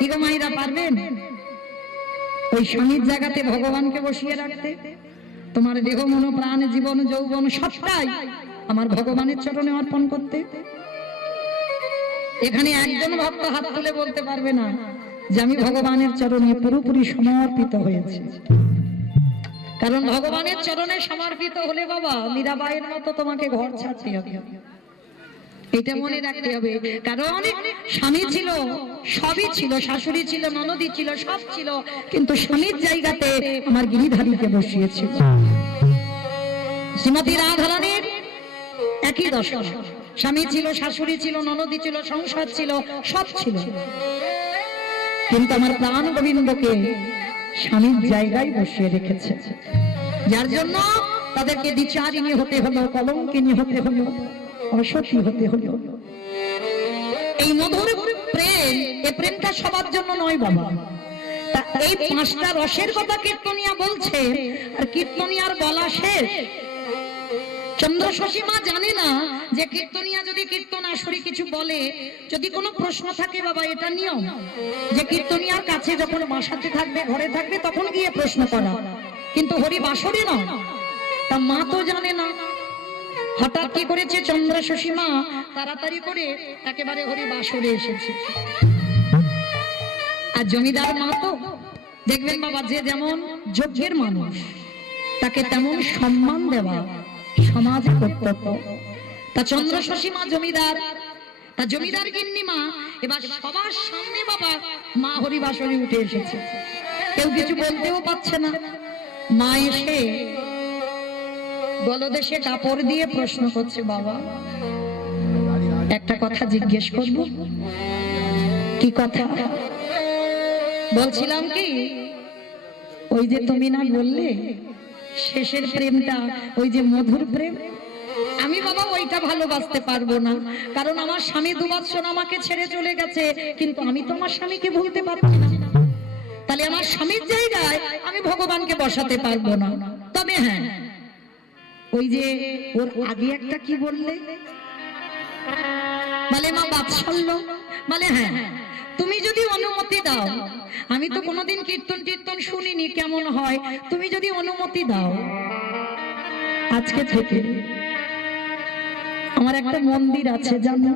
কি গো মায়েরা পারবেন ওই স্বামীর জায়গাতে ভগবানকে বসিয়ে রাখতে? তোমার দেহ মন প্রাণ জীবন যৌবন সবটাই আমার ভগবানের চরণে অর্পণ করতে? এখানে একজন ভক্ত হাত তুলে বলতে পারবে না যে আমি ভগবানের চরণে পুরোপুরি সমর্পিত হয়েছি। কারণ ভগবানের চরণে সমর্পিত হলে বাবা মীরাবাইয়ের মতো তোমাকে ঘর ছাড়তে হবে, এটা মনে রাখতে হবে। কারণ স্বামী ছিল, সবই ছিল, শাশুড়ি ছিল, ননদি ছিল, সব ছিল, কিন্তু স্বামীর জায়গাতে আমার গিরিধারীকে বসিয়েছিল। শ্রীমতী রাধারানীর একই দশা, স্বামী ছিল, শাশুড়ি ছিল, ননদি ছিল, সংসার ছিল, সব ছিল, কিন্তু আমার প্রাণ গোবিন্দকে স্বামীর জায়গায় বসিয়ে রেখেছে। যার জন্য তাদেরকে দ্বিচারিণী হতে হলো, কলঙ্কিনী হতে হলো, অসতী হতে হলো। এই মধুর প্রেম, এই প্রেমটা সবার জন্য নয় বাবা। এই পাঁচটা রসের কথা কীর্তনিয়া বলছে, আর কীর্তনিয়ার বলা শেষ। চন্দ্রশশী মা জানে না যে কীর্তনিয়া যদি কীর্তন আসরে কিছু বলে, যদি কোনো প্রশ্ন থাকে বাবা, এটা নিয়ম যে কীর্তনিয়ার কাছে যখন বাসাতে থাকবে, ঘরে থাকবে, তখন গিয়ে প্রশ্ন করা, কিন্তু হরি বাসরে না। তা মা তো জানে না। হঠাৎ কি করেছে চন্দ্রশশী মা, তাড়াতাড়ি করে একেবারে হরি বাসরে এসেছে। আর জমিদার মা তো দেখবেন বাবা, যে যেমন যোগ্যের মানুষ তাকে তেমন সম্মান দেওয়া সমাজে কর্তব্য। তা চন্দ্রশশী মা জমিদার, তা জমিদার গিন্নি মা এবার সবার সামনে বাবা মা হরিবাসরে উঠে এসেছে, কেউ কিছু বলতেও পারছে না। মা এসে গলদেশে কাপড় দিয়ে প্রশ্ন করছে, বাবা একটা কথা জিজ্ঞেস করব। কি কথা? বলছিলাম কি, ওই যে তুমি না বললে শেষের প্রেমটা ওই যে মধুর প্রেম, আমি বাবা ওইটা ভালোবাসতে পারবো না, কারণ আমার স্বামী 2 বছর আমাকে ছেড়ে চলে গেছে, কিন্তু আমি তো আমার স্বামীকে ভুলতে পারবো না। তাহলে আমার স্বামীর জায়গায় আমি ভগবানকে বসাতে পারবো না। তবে হ্যাঁ, ওই যে ওর আগে একটা কি বললে, বলে মা বাৎসল্য, বলে হ্যাঁ তুমি যদি অনুমতি দাও, আমি তো কোনোদিন কীর্তন শুনিনি কেমন হয়, তুমি যদি অনুমতি দাও, আজকে থেকে আমার একটা মন্দির আছে জানো,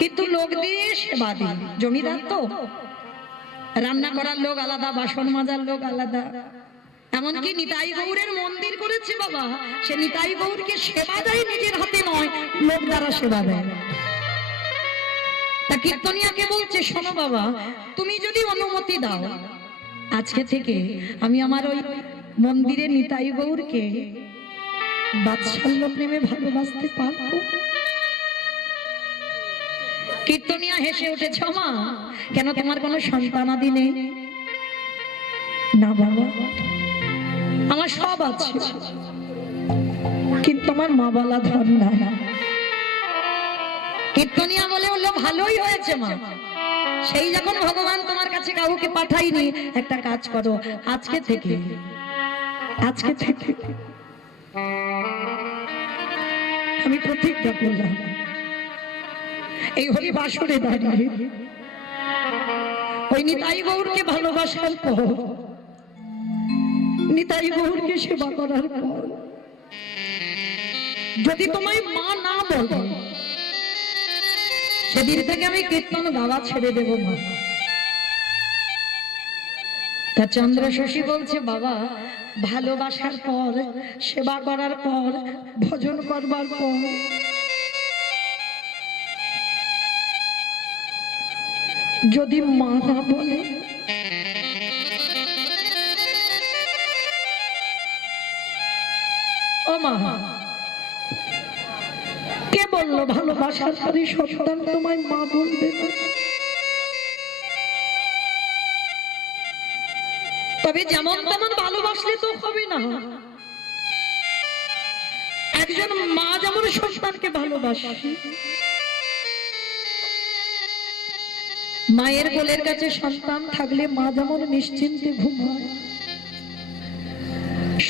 কিন্তু লোক দিয়ে সেবা দিই। জমিদার তো, রান্না করার লোক আলাদা, বাসন মাজার লোক আলাদা। এমনকি নিতাই গৌরের মন্দির করেছে বাবা, সে নিতাই গৌরকে সেবা দেয়, নিজের হাতে নয়, লোক দ্বারা সেবা দেয়। তা কীর্তনিয়াকে বলছে, শোনো বাবা, তুমি যদি অনুমতি দাও, আজকে থেকে আমি আমার ওই মন্দিরে নিতাই গৌরকে বাৎসল্য প্রেমে ভালোবাসতে পারবো। কীর্তনিয়া হেসে উঠেছে, মা কেন তোমার কোনো সন্তানাদি নেই? না বাবা, আমার সব আছে, কিন্তু আমার মা বলা ধন না। কীর্তনিয়া বলে বললো, ভালোই হয়েছে মা, সেই যখন ভগবান তোমার কাছে কাউকে পাঠাইনি, একটা কাজ করো, আজকে থেকে আমি প্রতিজ্ঞা করলাম, এই হরি বাসরে দাঁড়িয়ে ওই নিতাই গৌরকে ভালোবাসার পর, নিতাই গৌরকে সেবা করার পর, যদি তোমায় মা না বলো, সেদিন থেকে আমি কীর্তন গাওয়া ছেড়ে দেব মা। তা চন্দ্রশশী বলছে, বাবা ভালোবাসার পর, সেবা করার পর, ভজন করবার পর যদি মা না বলে, ও মা কে বললো ভালোবাসার পরে সন্তান তোমায় মা বলবে না? তবে যেমন তেমন ভালোবাসলে তো হবে না। একজন মা যেমন সন্তানকে ভালোবাসে, মায়ের কোলের কাছে সন্তান থাকলে মা যেমন নিশ্চিন্তে ঘুমায়,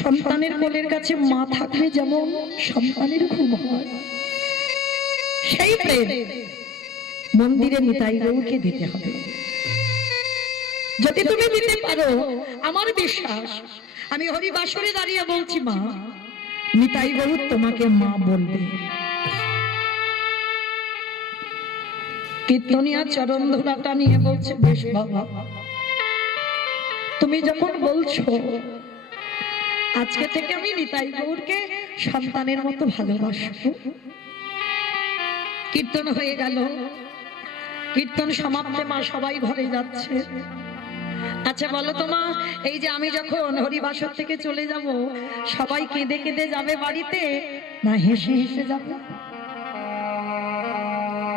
সন্তানের কোলের কাছে মা থাকলে যেমন সন্তানের ঘুম হয়, সেই প্রেম মন্দিরে নিতাই গৌরকে দিতে হবে। যদি তুমি দিতে পারো, আমার বিশ্বাস, আমি হরিবাসরে দাঁড়িয়ে বলছি মা, নিতাই গৌর তোমাকে মা বলবে। কীর্তনিয়া চরণ ধুলাটা নিয়ে বলছে, বেশ বাবা, তুমি যখন বলছো, আজকে থেকে আমি নিতাই গৌরকে সন্তানের মতো ভালোবাসবো। কীর্তন হয়ে গেল, কীর্তন সমাপ্তে মা সবাই ঘরে যাচ্ছে। আচ্ছা বলো তো মা, এই যে আমি যখন হরিবাসর থেকে চলে যাব, সবাই কেঁদে কেঁদে যাবে বাড়িতে, না হেসে হেসে যাবে?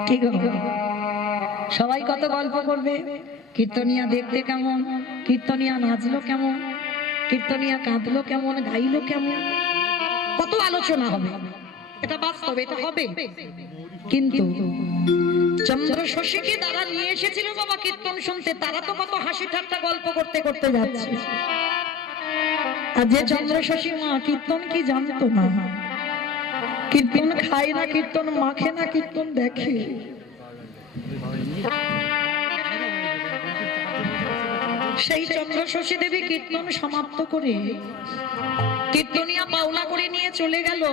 কি গো, সবাই কত গল্প করবে, কীর্তনিয়া দেখতে কেমন, কীর্তনিয়া নাচলো কেমন, কীর্তনিয়া কাঁদলো কেমন, গাইলো কেমন, কত আলোচনা হবে। এটা বাস্তব, এটা হবে। কিন্তু চন্দ্র শশীকে তারা নিয়ে এসেছিল বাবা কীর্তন শুনতে, তারা তো কত হাসি ঠাট্টা গল্প করতে করতে যাচ্ছে। আর যে চন্দ্র শশী মা কীর্তন কি জানতো না, কীর্তন খায় না, কীর্তন মাখে না, কীর্তন দেখে। সেই চন্দ্র শশী দেবী কীর্তন সমাপ্ত করে কীর্তনিয়া পাওনা করে নিয়ে চলে গেল।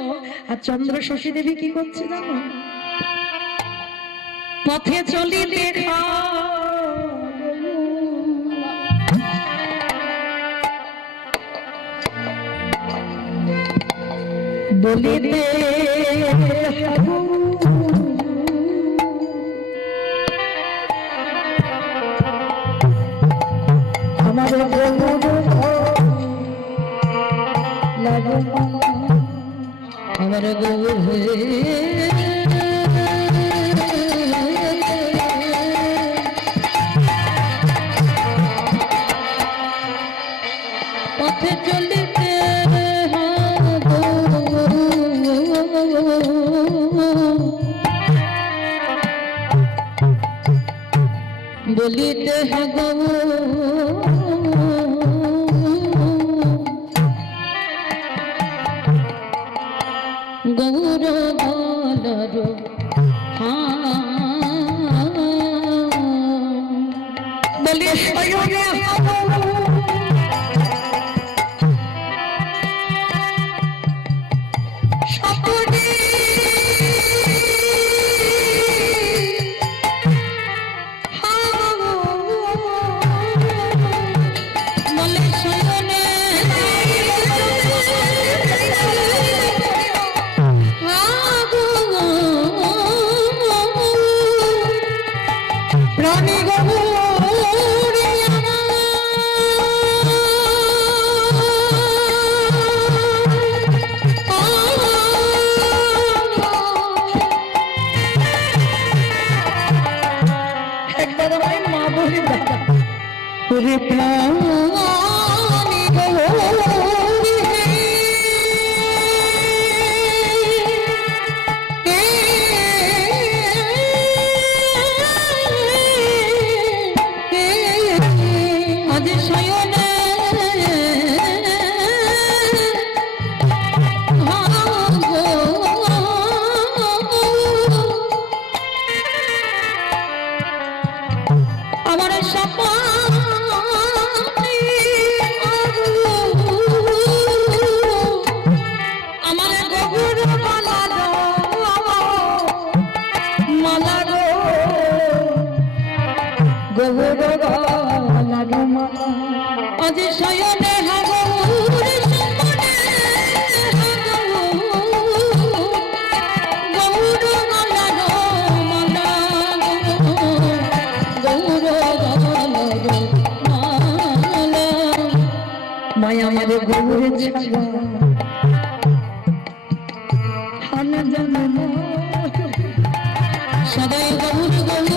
আর চন্দ্র শশী দেবী কি করছে জানো? পথে চলিতে বলিতে আমার আমার গৌর পথে চলিতে বলিতে হব গৌর বলর বলি মায়া আমাদের গৌরে ছাড়া হান জানে না, সদাই গৌর গৌর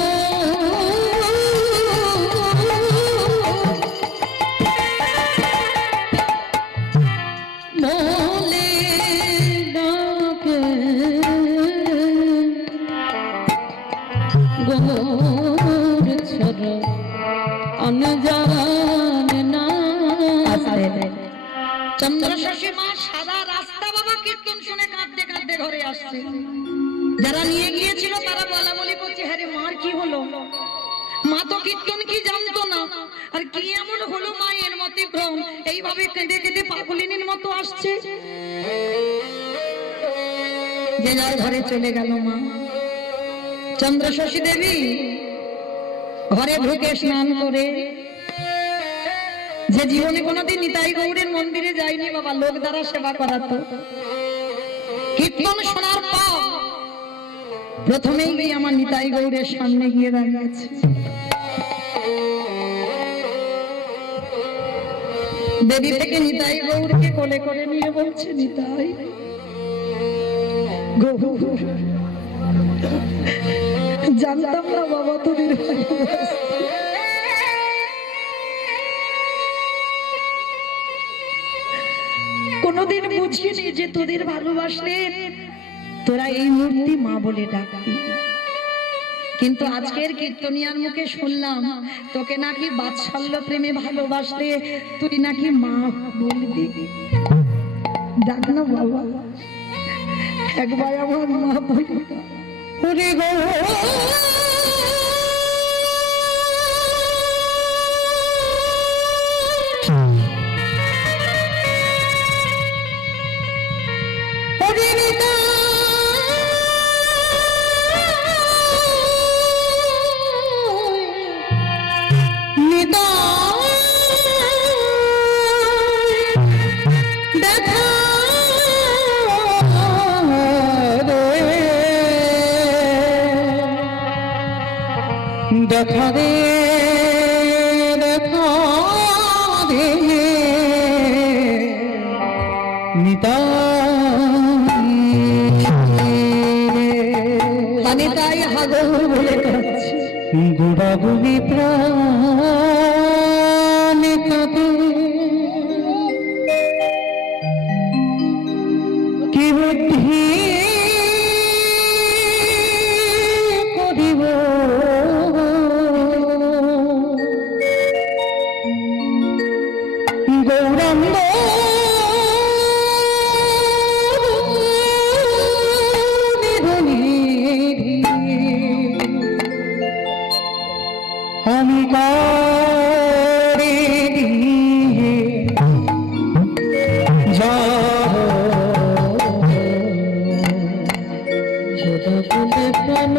বলে ডাকে গৌর ছাড়া আন জানে না। চন্দ্র শশী মা সারা রাস্তা বাবা কীর্তন শুনে কাঁদতে কাঁদতে ঘরে আসছে। যারা নিয়ে গিয়েছিল তারা বলা বলি করছে, হ্যাঁ রে মার কি হলো, মা তো কীর্তন কি জানতো না, আর কি এমন হলো মায়ের মতে ভ্রম, এইভাবে কেঁদে কেঁদে পাগলিনীর মতো আসছে। যে যার ঘরে চলে গেল মা। চন্দ্রশশী দেবী ঘরে ঢুকে স্নান করে, যে জীবনে কোনোদিন নিতাই গৌড়ের মন্দিরে যায়নি বাবা, লোক দ্বারা সেবা করাতো, কীর্তন শোনার পর প্রথমেই গিয়ে আমার নিতাই গৌড়ের সামনে গিয়ে দাঁড়িয়েছে। দেবী থেকে নিতাই গৌড়কে কোলে করে নিয়ে বলছে, নিতাই গৌর, জানতাম না বাবা তোদের কোনদিন বুঝিনি যে তোদের ভালোবাসলে তোরা এই মূর্তি মা বলে ডাকবি, কিন্তু আজকের কীর্তনিয়ার মুখে শুনলাম তোকে নাকি বাৎসল্য প্রেমে ভালোবাসলে তুই নাকি মা বলবি। ডাক না বাবা, একবার আমার মা বলি। ওরে গো দেখা রে দেখা রে নিতাই হাগল বলে কাছে গোড়াগুলি প্রাণ কাঁদে, কি বুদ্ধি করিব গৌরাঙ্গ আমি কারে দিয়ে যাবো সেটা বলে প্রাণ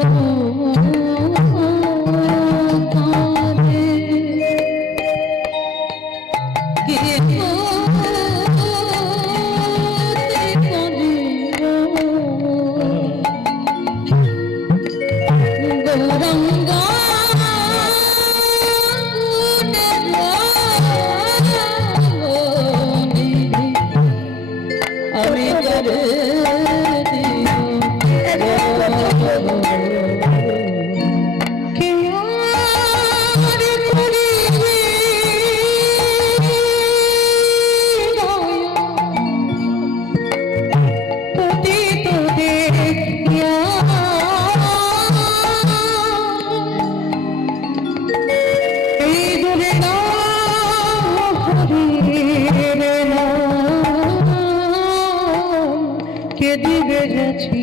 কে দিবে যাচ্ছি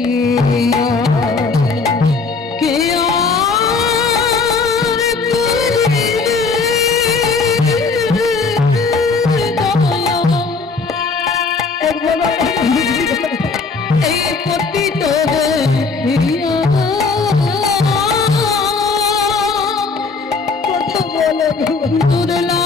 কে আর এই পতিত কথা বলে দুর্লা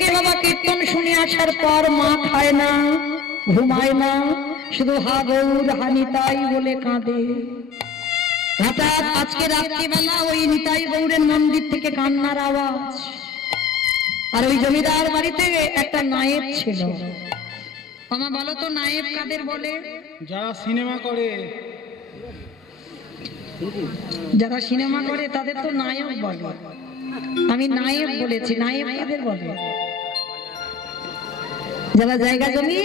থেকে বাবা কীর্তন শুনে আসার পর মা খায় না, ঘুমায় না, শুধু হা গৌর হা নিতাই বলে কাঁদে। হঠাৎ আজকে রাত্রিবেলা ওই নিতাই গৌরের মন্দির থেকে কান্নার আওয়াজ। আর ওই জমিদার বাড়িতে একটা নায়েব ছিল। মামা বলো তো নায়েব কাদের বলে? যারা সিনেমা করে। যারা সিনেমা করে তাদের তো নায়ক বলে, আমি নায়েব বলেছি। নায়েব কাদের বলে? যারা জায়গা জমি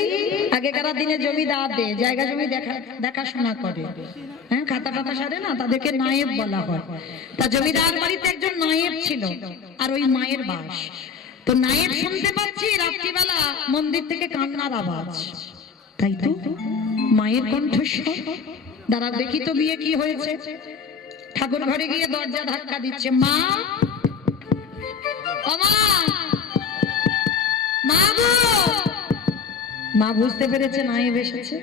আগেকার দিনে জমিদার দে জায়গা জমি দেখাশোনা করে, হ্যাঁ, খাতা টাতা সারে না, তাদেরকে নায়েব বলা হয়। তা জমিদার বাড়িতে একজন নায়েব ছিল, আর ওই মায়ের বাস। তো নায়েব শুনতে পাচ্ছি রাত্রিবেলা মন্দির থেকে কান্নার আওয়াজ, তাই তো মায়ের কণ্ঠস্বর। দাঁড়া দেখি তো বিয়ে কি হয়েছে। ঠাকুর ঘরে গিয়ে দরজা ধাক্কা দিচ্ছে, মা ও মা, মা গো। মা বুঝতে পেরেছে নায়েব এসেছে।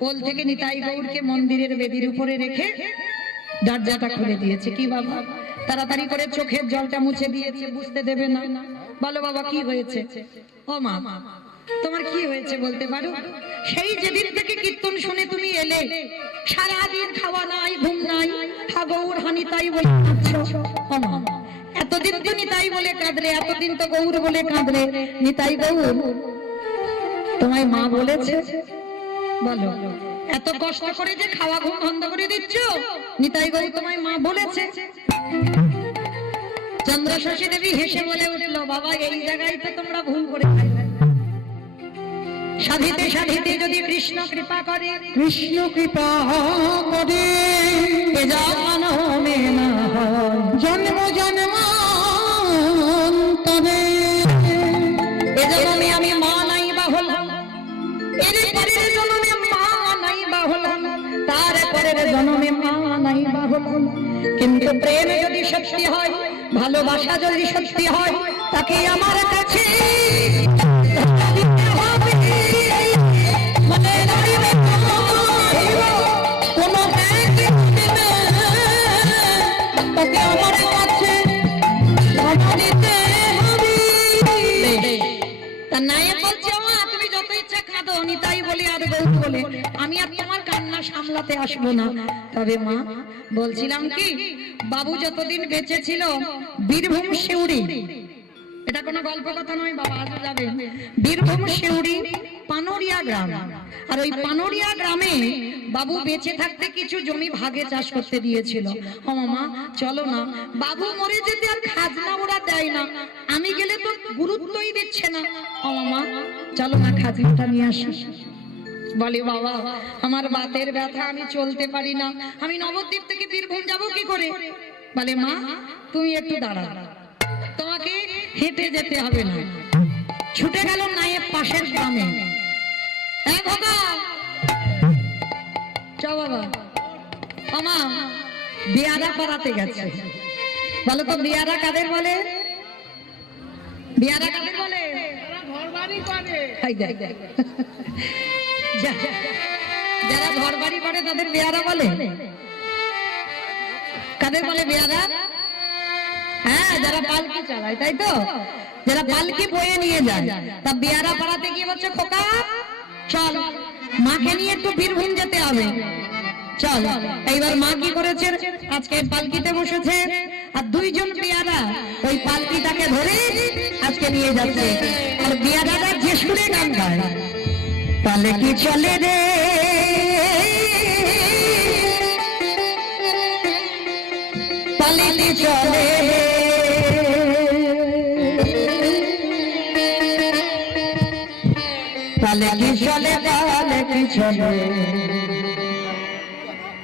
কোল থেকে নিতাই গৌরকে মন্দিরের বেদির উপরে রেখে দরজাটা খুলে দিয়েছে। কি বাবা, তাড়াতাড়ি করে চোখের জলটা মুছে দিয়েছে, বুঝতে দেবে না। বলো বাবা কি হয়েছে? ও মা, তোমার কি হয়েছে বলতে পারো? সেই যেদিন থেকে কীর্তন শুনে তুমি এলে, সারাদিন খাওয়া নাই, ঘুম নাই, হা গৌর হা নিতাই বলে কাঁদছো। ও মা, এতদিন তো নিতাই বলে কাঁদলে, এতদিন তো গৌর বলে কাঁদলে, নিতাই গৌর তোমায় মা বলেছে? বলো, এত কষ্ট করে যে খাওয়া ঘুম বন্ধ করে দিচ্ছ, নিতাই গৌর তোমায় মা বলেছে? চন্দ্রশশী দেবী হেসে বলে উঠলো, বাবা এই জায়গায় তো তোমরা ভুল করে ফেললে। সাধিতে সাধিতে যদি কৃষ্ণ কৃপা করে, কৃষ্ণ কৃপা করে, এ জন্মে না হয় জন্ম জন্মান্তরে। এ জন্মে আমি মা নাই বা হলাম, এর পরের জন্মে মা নাই বা হলাম, তার পরের জন্মে মা নাই বা হলাম। কিন্তু প্রেম যদি সত্যি হয়, ভালোবাসা যদি সত্যি হয়, তাকে আমার কাছে আমি আর তোমার কান্না সামলাতে আসবো না। তবে মা বলছিলাম কি, বাবু যতদিন বেঁচে ছিল বীরভূম শিউড়ি, এটা কোনো গল্প কথা নয় বাবা, আজও যাবে, বীরভূম শিউড়ি পানোরিয়া গ্রাম। আর ওই পানোরিয়া গ্রামে বাবু বেঁচে থাকতে কিছু জমি ভাগে চাষ করতে দিয়েছিল। ও মামা চলো না, বাবু মরে যেতে আর খাজনা ওরা দেয় না, আমি গেলে তো গুরুত্বই দিচ্ছে না। ও মামা চলো না, খাজনাটা নিয়ে আসি। বলে বাবা আমার বাতের ব্যথা, আমি চলতে পারি না, আমি নবদ্বীপ থেকে বীরভূম যাব কি করে? বলে মা তুমি একটু দাঁড়াও, তোমাকে হেঁটে যেতে হবে না। ছুটে গেল নায়েব পাশের গ্রামে। বাবা আমা বিয়ারা পাড়াতে গেছে। বলো তো বিয়ারা কাদের বলে? বিয়ারা কাদের বলে? যারা ঘর বাড়ি করে তাদের বেয়ারা বলে। কাদের বলে বেয়ারা? হ্যাঁ, যারা পালকি চালায়, তাই তো, যারা পালকি বয়ে নিয়ে যায়। তা বেয়ারা পাড়াতে গিয়ে বলছে, খোকা চল, মাকে নিয়ে একটু বীরভূম যেতে হবে, চল। এইবার মা কি করেছে, আজকে পালকিতে বসেছে, আর দুইজন বেয়ারা ওই পালকিটাকে ধরে আজকে নিয়ে যাচ্ছে। আর বেয়ারাটা যে সুরে গান গায়, পালকি চলে রে পালকি চলে রে, পালকি চলে পালকি চলে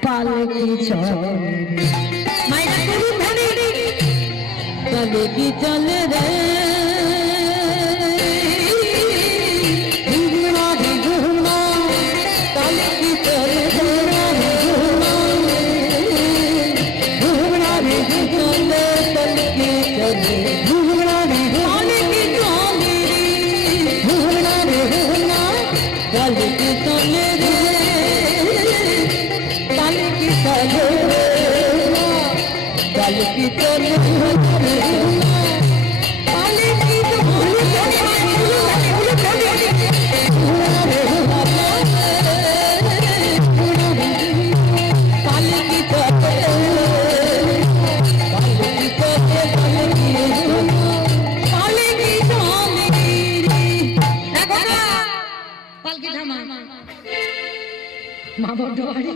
পালকি চলে, মায়েরা করুন ধরে পালকি চলে রে, পালকি চলে মা বড্ড ভারী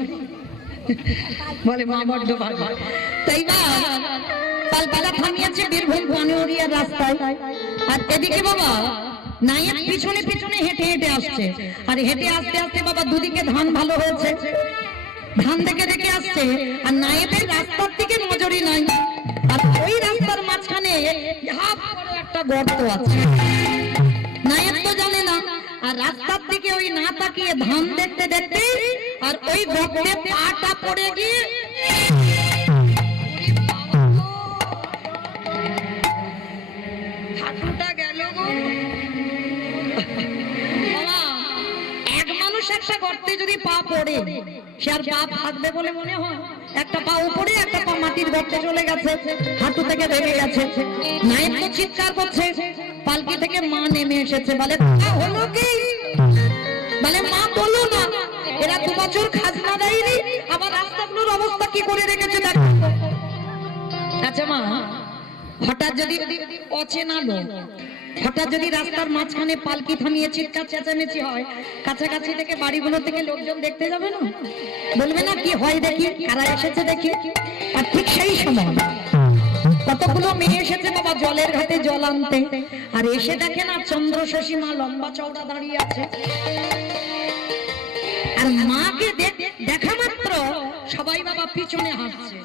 বলে, মা বড্ড ভারী। তাই না, পালপালা থামিয়েছে বীরভূম পানিউরিয়ার রাস্তায়। আর এদিকে বাবা নায়েব পিছনে পিছনে হেঁটে হেঁটে আসছে। আর হেঁটে আস্তে আস্তে বাবা দুদিকে ধান ভালো হয়েছে, ধান দেখে দেখে আসছে। আর নায়েবের রাস্তার দিকে নজরই নাই। আর ওই রাস্তার মাঝখানে হাফ বড় একটা গর্ত আছে, নায়েব তো জানে না। আর রাস্তার দিকে ওই না তাকিয়ে ধান দেখতে দেখতে আর ওই গর্তে পাটা পড়ে গিয়ে হাঁটুটা গেল গো। বাবা, এক মানুষ একটা গর্তে যদি পা পড়ে সে আর পা থাকবে বলে মনে হয়? একটা পা উপরে, একটা পা মাটির গর্তে চলে গেছে, হাঁটু থেকে ভেঙে গেছে। নায়েব তো চিৎকার করছে, পালকি থেকে মা নেমে এসেছে। বলে হলো কি? বলে মা বলো না, এরা 2 বছর খাজনা দেয়নি, আবার রাস্তাগুলোর অবস্থা কি করে রেখেছে দেখো। আচ্ছা মা, হঠাৎ যদি অচেনা লোক হঠাৎ যদি রাস্তার মাঝখানে পালকি থামিয়ে চিৎকার চেঁচামেচি হয়, কাছাকাছি থেকে বাড়িগুলো থেকে লোকজন দেখতে যাবে না? বলবে না কি হয় দেখি, কারা এসেছে দেখি। আর ঠিক সেই সময় কতগুলো মেয়ে এসেছে বাবা জলের ঘাটে জল আনতে। আর এসে দেখে না চন্দ্র শশী মা লম্বা চওড়া দাঁড়িয়ে আছে। আর মাকে দেখা মাত্র সবাই বাবা পিছনে হাঁটছে,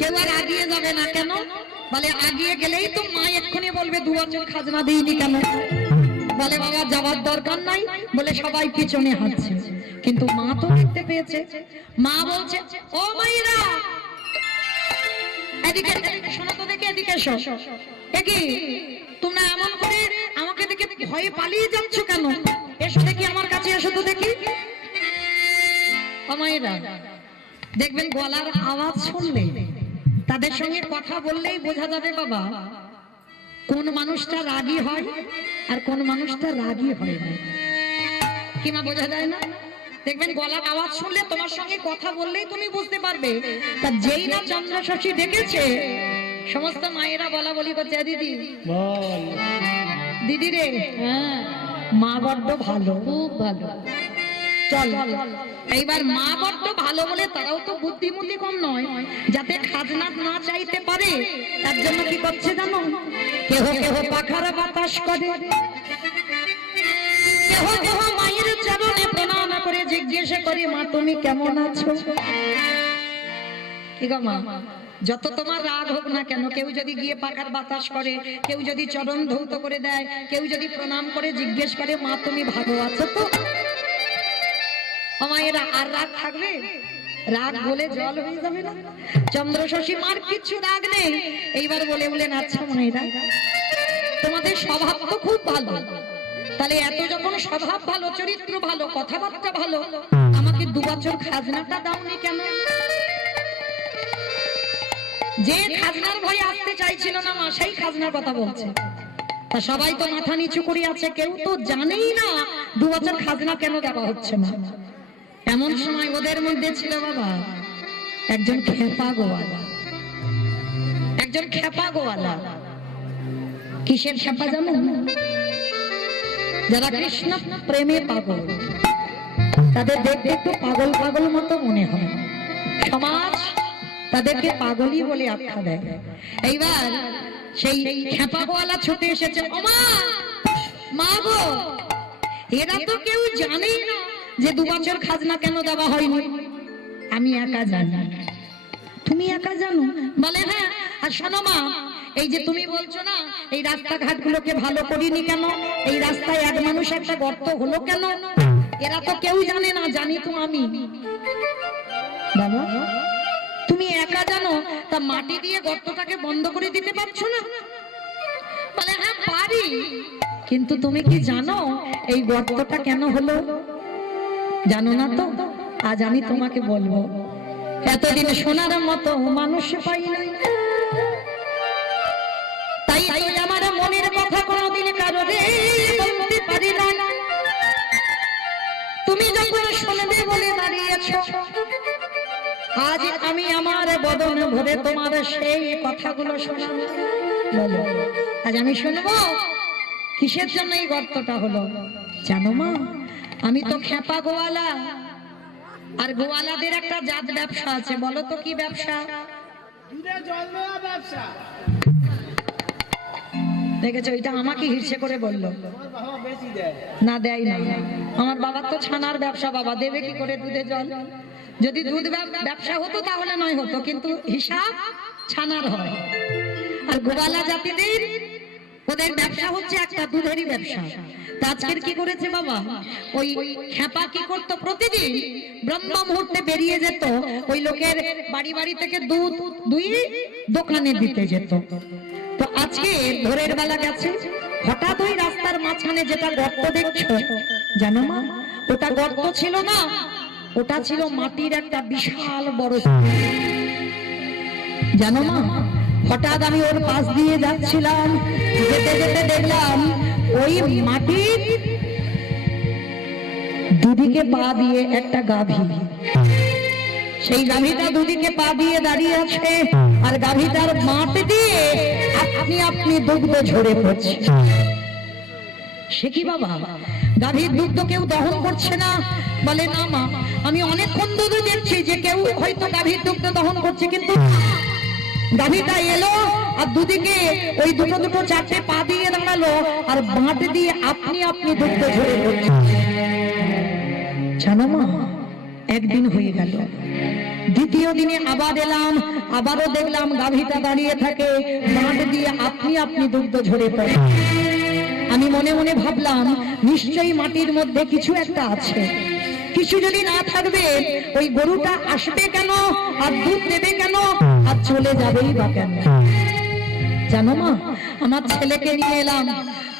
কেউ আর আগিয়ে যাবে না। কেন? বলে আগিয়ে গেলেই তো মা এক্ষুনি বলবে 2 বছর খাজনা দিইনি কেন। বলে বাবা যাওয়ার দরকার নাই, বলে সবাই পিছনে হাঁটছে। কিন্তু মা তো দেখতে পেয়েছে। মা বলছে, ও মাইরা এদিকে শোনো তো দেখি, এদিকে এসো। দেখি তোমরা এমন করে আমাকে দেখে ভয়ে পালিয়ে যাচ্ছ কেন? এসো দেখি, আমার কাছে এসো তো দেখি। ও মাইরা, দেখবেন গলার আওয়াজ শুনলে, তাদের সঙ্গে কথা বললেই বোঝা যাবে বাবা কোন মানুষটা রাগী হয় আর কোন মানুষটা রাগী হয় না। কি মা বোঝা যায় না? দেখবেন গলার আওয়াজ শুনলে, তোমার সঙ্গে কথা বললেই তুমি বুঝতে পারবে। তা যেই না চন্দ্র শশী ডেকেছে, সমস্ত মায়েরা বলা বলি করছে, দিদি বল দিদি রে, হ্যাঁ মা বড্ড ভালো, খুব ভালো। চল এইবার মা বড্ড ভালো বলে তারাও তো বুদ্ধিমতী কম নয়, যাতে খাজনা না চাইতে পারে তার জন্য কি করছে জানো? কেহ কেহ পাখার বাতাস করে, কেহ কেহ মায়ের চরণে প্রণাম করে জিজ্ঞেস করে, মা তুমি কেমন আছো? কি গো মা, যত তোমার রাগ হোক না কেন, কেউ যদি গিয়ে পাখার বাতাস করে, কেউ যদি চরণ ধৌত করে দেয়, কেউ যদি প্রণাম করে জিজ্ঞেস করে, মা তুমি ভালো আছো তো? মায়েরা আর রাগ থাকবে? রাগ বলে জল হয়ে যাবে না? চন্দ্র শশী মার কিছু রাগ নেই। এইবার বলে বলেন, আচ্ছা মায়েরা তোমাদের স্বভাব তো খুব ভালো, তাহলে এত যখন স্বভাব ভালো, চরিত্র ভালো, কথাবার্তা ভালো, আমাকে 2 বছর খাজনাটা দাওনি কেন? যে খাজনার ভয়ে আসতে চাইছিল না মা, সেই খাজনার কথা বলছে। তা সবাই তো মাথা নিচু করে আছে, কেউ তো জানেই না 2 বছর খাজনা কেন দেওয়া হচ্ছে না। এমন সময় ওদের মধ্যে ছিল বাবা একজন খেপা গোয়ালা। একজন খেপা গোয়ালা। কিসের খেপা জানো? যারা কৃষ্ণ প্রেমে পাগল, তাদের দেখতে একটু পাগল পাগল মতো মনে হয়, সমাজ তাদেরকে পাগলই বলে আখ্যা দেয়। এইবার সেই খেপা গোয়ালা ছুটে এসেছে, ওমা মা গো, এরা তো কেউ জানেই না যে 2 বছর খাজনা কেন দেওয়া হয়নি। আমি একা জানি। তুমি একা জানো? বলে হ্যাঁ। আর শোনো মা, এই যে তুমি বলছো না এই রাস্তাঘাট গুলোকে ভালো করিনি কেন, এই রাস্তায় এক মানুষ একটা গর্ত হলো কেন, এরা তো কেউ জানে না, জানি তো আমি। বাবা তুমি একা জানো, তা মাটি দিয়ে গর্তটাকে বন্ধ করে দিতে পারছো না? বলে হ্যাঁ পারি, কিন্তু তুমি কি জানো এই গর্তটা কেন হলো? জানো না তো? আজ আমি তোমাকে বলবো। এতদিন শোনার মতো মানুষ পাই নাই, তাই আমার মনের কথা কোনোদিন কারোরে বলতে পারি না। তুমি যখন শুনবে বলে দাঁড়িয়েছ, আজ আমি আমার বদন ভরে তোমার সেই কথাগুলো শোনাবো। বলো আজ আমি শুনবো কিসের জন্য এই গর্তটা হলো? জানো মা, আমি তো খেপা গোয়ালা, আর গোয়ালাদের একটা জাত ব্যবসা আছে, বলো তো কি ব্যবসা? দুধে জল দেওয়া ব্যবসা। দেখেছো, এটা আমাকে হিরসে করে বললো। তোমার বাবা বেশি দেয় না, দেয় না। আমার বাবার তো ছানার ব্যবসা, বাবা দেবে কি করে দুধে জল? যদি দুধ ব্যবসা হতো তাহলে নয় হতো, কিন্তু হিসাব ছানার হয়। আর গোয়ালা জাতিদের ওদের ব্যবসা হচ্ছে একটা দুধেরই ব্যবসা। তা আজকের কি করেছে বাবা, ওই খেপা কি করতো, প্রতিদিন ব্রহ্ম মুহূর্তে বেরিয়ে যেত ওই লোকের বাড়ি বাড়ি থেকে দুধ দুই দোকানে দিতে যেত। তো আজকে ভোরের বেলা গেছে, হঠাৎ ওই রাস্তার মাঝখানে যেটা গর্ত দেখছো জানো মা, ওটা গর্ত ছিল না, ওটা ছিল মাটির একটা বিশাল বড় স্তূপ। জানো মা, হঠাৎ আমি ওর পাশ দিয়ে যাচ্ছিলাম, যেতে যেতে দেখলাম ওই মাটির দুদিকে পা দিয়ে একটা গাভী, সেই গাভীটা দুদিকে পা দিয়ে দাঁড়িয়ে আছে, আর গাভীটার মাঠ দিয়ে আপনি আপনি দুগ্ধ ঝরে পড়ছে। সে কি বাবা, গাভীর দুগ্ধ কেউ দহন করছে না? বলে না মা, আমি অনেকক্ষণ ধরে দেখছি যে কেউ হয়তো গাভীর দুগ্ধ দহন করছে, কিন্তু গাভীটা এলো আর দুদিকে ওই দুটো দুটো চারটে পা দিয়ে দাঁড়ালো, আর মাঠ দিয়ে আপনি আপনি দুগ্ধ ঝরে পড়ছে। জানো মা, একদিন হয়ে গেল, দ্বিতীয় দিনে আবার এলাম, আবারও দেখলাম গাভীটা দাঁড়িয়ে থাকে, মাঠ দিয়ে আপনি আপনি দুগ্ধ ঝরে পড়ে। আমি মনে মনে ভাবলাম নিশ্চয়ই মাটির মধ্যে কিছু একটা আছে, কিছু যদি না থাকবে ওই গরুটা আসবে কেন আর দুধ দেবে কেন আর চলে যাবেই বা কেন? জানো মা, আমার ছেলেকে নিয়ে এলাম,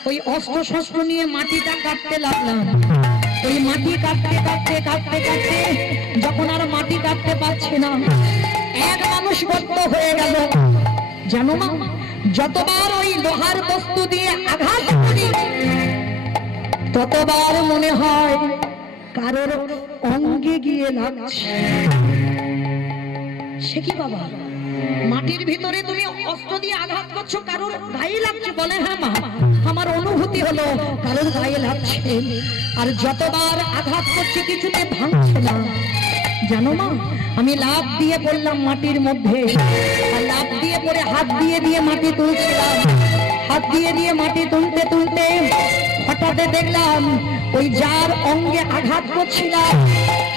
ওই অস্ত্র শস্ত্র নিয়ে মাটিটা কাটতে লাগলাম। ওই মাটি কাটতে কাটতে কাটতে কাটতে যখন আর মাটি কাটতে পারছি না, এক মানুষ গর্ত হয়ে গেল। জানো মা, যতবার ওই লোহার বস্তু দিয়ে আঘাত করি ততবার মনে হয় কারোর অঙ্গে গিয়ে লাগছে। সে কি বাবা, মাটির ভিতরে তুমি অস্ত্র দিয়ে আঘাত করছো, কারোর গায়ে লাগছে? বলে হ্যাঁ মা, আমার অনুভূতি হলো কারোর গায়ে লাগছে, আর যতবার আঘাত করছে কিছুতে ভাঙছে না। জানো মা, আমি লাফ দিয়ে পড়লাম মাটির মধ্যে, আর লাফ দিয়ে পড়ে হাত দিয়ে দিয়ে মাটি তুলছিলাম, হাত দিয়ে দিয়ে মাটি তুলতে তুলতে হঠাৎ দেখলাম ওই যার অঙ্গে আঘাত করছিলাম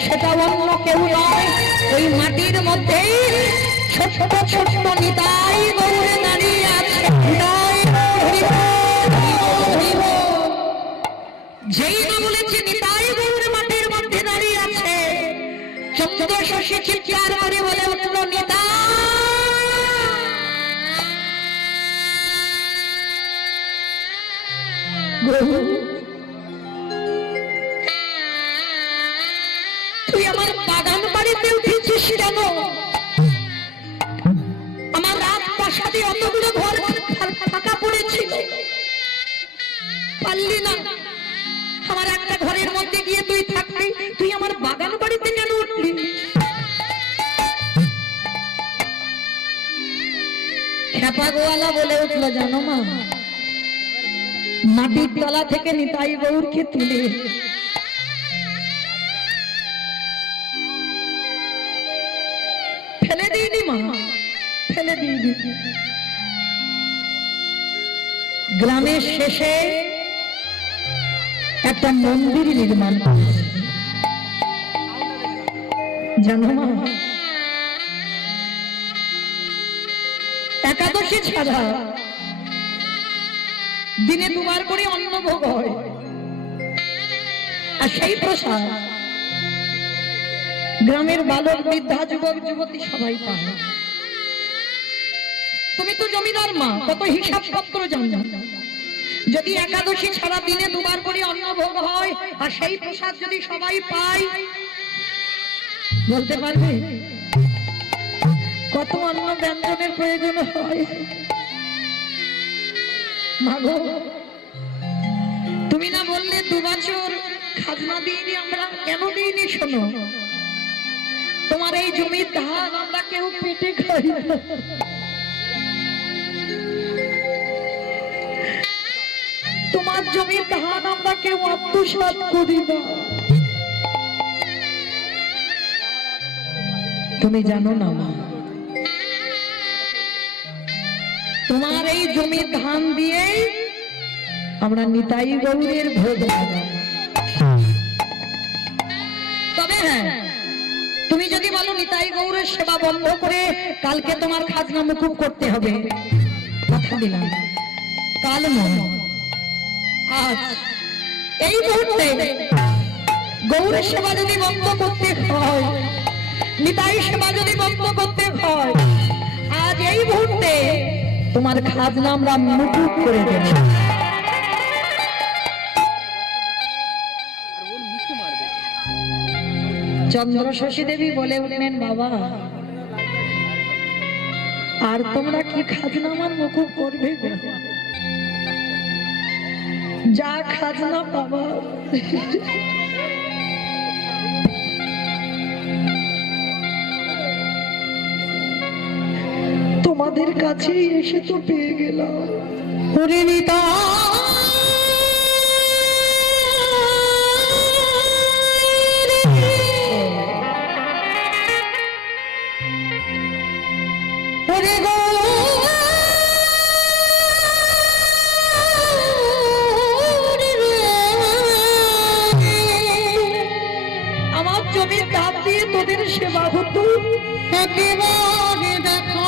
সেটা অন্য কেউ নয়, ওই মাটির মধ্যেই ছোট্ট ছোট্ট নিতাই গৌরে দাঁড়িয়ে আছে। যেই না বলেছে নিতাই গৌরে মাটির মধ্যে দাঁড়িয়ে আছে, চন্দ্র শশী চিৎকার করে বলে উঠল, নিতাই তুই আমার বাগান বাড়িতে উঠেছিস কেন? আমার রাত প্রাসাদে অতগুলো ঘর ফাঁকা পড়েছিল, পারলি না আমার একটা ঘরের মধ্যে গিয়ে তুই থাকবি, তুই আমার বাগান বাড়িতে কেন উঠলি? খেপা গোয়ালা বলে উঠলো, জানো মা, মাটির তলা থেকে নিতাই গৌরকে তুলে ফেলে দিইনি মা, ফেলে দিইনি। গ্রামের শেষে একটা মন্দির নির্মাণ করেছে। জানো মা, একাদশী ছাড়া দিনে দুবার করে অন্নভোগ হয়, আর সেই প্রসাদ গ্রামের বালক বৃদ্ধা যুবক যুবতী সবাই পায়। তুমি তো জমিদার মা, কত হিসাব পত্র জানো, যদি একাদশী ছাড়া দিনে দুবার করে অন্নভোগ হয় আর সেই প্রসাদ যদি সবাই পায়, বলতে পারবে কত অন্ন ব্যঞ্জনের প্রয়োজন হয়? মাগো, তুমি না বললে 2 বছর খাজনা দিইনি আমরা? কেন দিইনি শোনো, তোমার এই জমির ধান আমরা কেউ পেটে খাই না, তোমার জমির ধান আমরা কেউ আত্মসাৎ করি না। তুমি জানো না মা, তোমার এই জমির ধান দিয়ে আমরা নিতাই গৌরের ভোগ লাগাই। তবে হ্যাঁ, তুমি যদি বলো নিতাই গৌরের সেবা বন্ধ করে কালকে তোমার খাজনা মুকুব করতে হবে, কথা দিলাম কাল নয়, আজ এই মুহূর্তে গৌরের সেবা যদি বন্ধ করতে হয়, নিতাই সেবা যদি বন্ধ করতে হয়, আজ এই মুহূর্তে তোমার খাজনা আমরা মুকুব করে দেব। চন্দ্র শশী দেবী বলে উঠলেন, বাবা আর তোমরা কি খাজনা আমার মুকুব করবে? যা খাজনা বাবা তোমাদের কাছে এসে তো পেয়ে গেলাম। ওরে নিতাই আমার জমির দাম দিয়ে তোদের সেবা হতো, একেবারে দেখা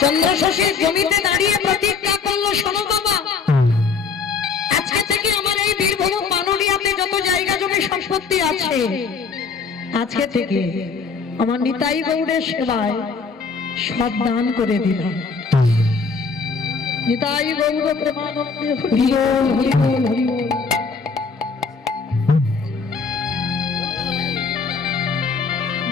চন্দ্র শশীর জমিতে দাঁড়িয়ে প্রতিজ্ঞা করলো, শোনো বাবা, আজকে থেকে আমার এই বীরভূম পানুরিয়াতে যত জায়গা জমি সম্পত্তি আছে, আজকে থেকে আমার নিতাই গৌড়ের সেবায় সব দান করে দিলাম। নিতাই গৌড় প্রেমানন্দে হরি বল, হরি বল, হরি বল।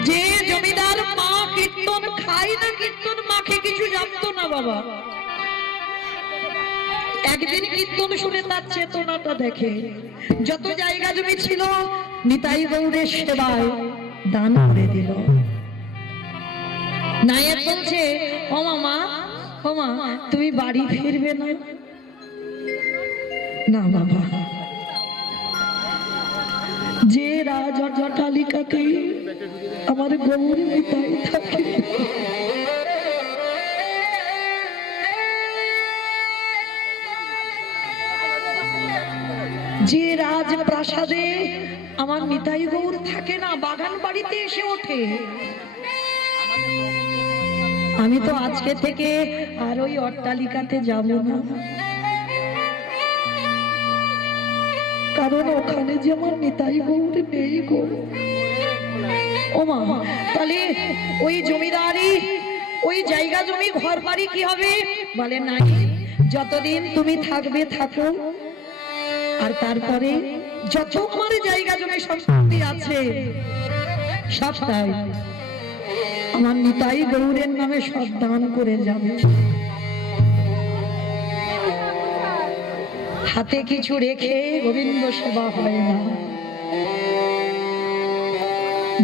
যে জমিদার মা কীর্তন খায় না, কীর্তন মাকে কিছু জানতো না বাবা, একদিন কীর্তন শুনে তার চেতনাটা দেখে, যত জায়গা জমি ছিল নিতাই গৌড়ের সেবায় দান করে দিল। নায়েব বলছে, ও মামা, ও মা, তুমি বাড়ি ফিরবে না? না বাবা, যে রাজ জটালিকাতে আমার গৌর নিতাই থাকে, যে রাজপ্রাসাদে আমার নিতাই গৌর থাকে না, বাগান বাড়িতে এসে ওঠে, আমি তো আজকে থেকে আর ওই অট্টালিকাতে যাব না, কারণ ওখানে যে আমার নিতাই গৌর নেই গো। ও মা, তাহলে ওই জমিদারি, ওই জায়গা জমি ঘর বাড়ি কি হবে? বলে নাই, যতদিন তুমি থাকবে থাকো, আর তারপরে যত আমার জায়গা জমি সম্পত্তি আছে সব তাই আমার নিতাই গৌরের নামে সব দান করে যাবে। হাতে কিছু রেখে গোবিন্দ সেবা হয় না।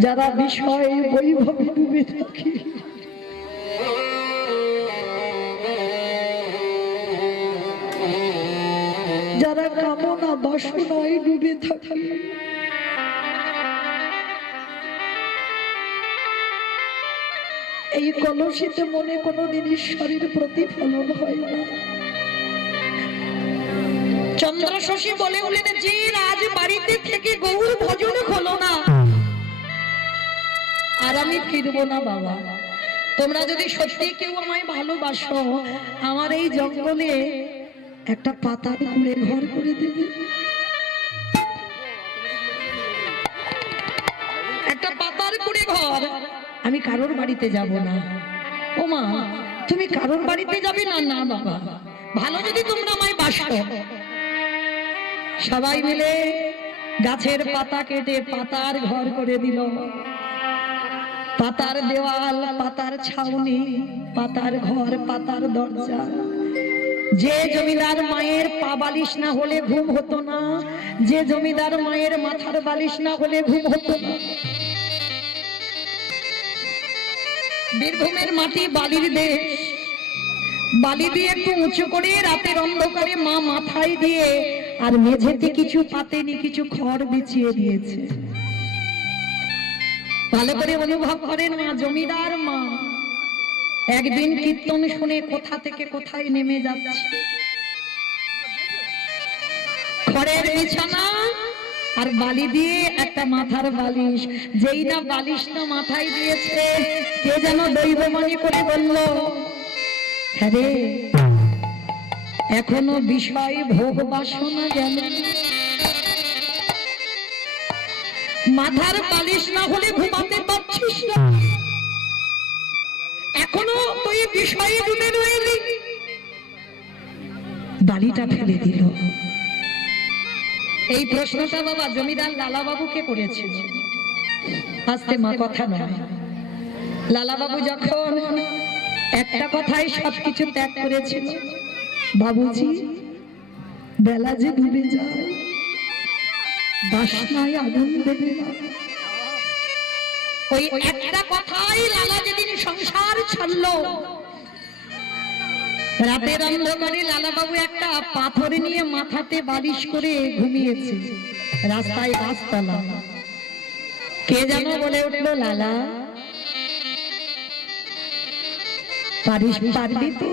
যারা বিষয় বৈভবে ডুবে থাকে, যারা কামনা বাসনায় ডুবে থাকে, এই কলসিতে মনে কোনোদিন ঈশ্বরের প্রতিফলন হয় না। চন্দ্র শশী বলে উঠলেন, যে রাজ বাড়িতে থেকে গৌর ভজন হলো না, আর আমি ফিরবো না বাবা। তোমরা যদি সত্যি কেউ আমায় ভালোবাসো, আমার এই জঙ্গলে একটা পাতার কুড়ে ঘর করে দেবে, একটা পাতার কুড়ে ঘর। আমি কারোর বাড়িতে যাব না। ও মা, তুমি কারোর বাড়িতে যাবে না? না বাবা, ভালো যদি তোমরা আমায় বাসো। সবাই মিলে গাছের পাতা কেটে পাতার ঘর করে দিল। পাতার দেওয়াল, পাতার ছাউনি, পাতার ঘর, পাতার দরজা। যে জমিদার মায়ের পা বালিশ না হলে ঘুম হতো না, যে জমিদার মায়ের মাথার বালিশ না হলে ঘুম হতো না। বীরভূমের মাটি বালির দেশ, বালি দিয়ে একটু উঁচু করে রাতের অন্ধকারে মা মাথায় দিয়ে আর মেঝেতে কিছু পাতেনি, কিছু খড় বিছিয়ে দিয়েছে। ভালো করে অনুভব করেন মা, জমিদার মা একদিন কীর্তন শুনে কোথা থেকে কোথায় নেমে যাচ্ছে। খড়ের বিছানা আর বালি দিয়ে একটা মাথার বালিশ। যেই না বালিশটা মাথায় দিয়েছে, কে যেন দৈববাণী করে বলল, হ্যাঁ রে, এখনো বিষয় ভোগ বাসনা গেল। মাথার বালিশ না হলে ঘুমাতে পারছিস না, এখনো তুই বিষয়ে ডুবে রইলি। বালিটা ফেলে দিল। এই প্রশ্নটা বাবা জমিদার লালাবাবুকে করেছিল। আস্তে মা, কথা নয়। লালাবাবু যখন একটা কথাই সবকিছু ত্যাগ করেছিল, বাবুজি বেলা যে ডুবে যায়, বাসনায় আগুন দেবে না। ওই একটা কথাই লালা যেদিন সংসার ছাড়লো, রাতের অন্ধকারে লালাবাবু একটা পাথর নিয়ে মাথাতে বালিশ করে ঘুমিয়েছে। রাস্তায় গাছতলা, কে যেন বলে উঠলো, লালা পারবি তো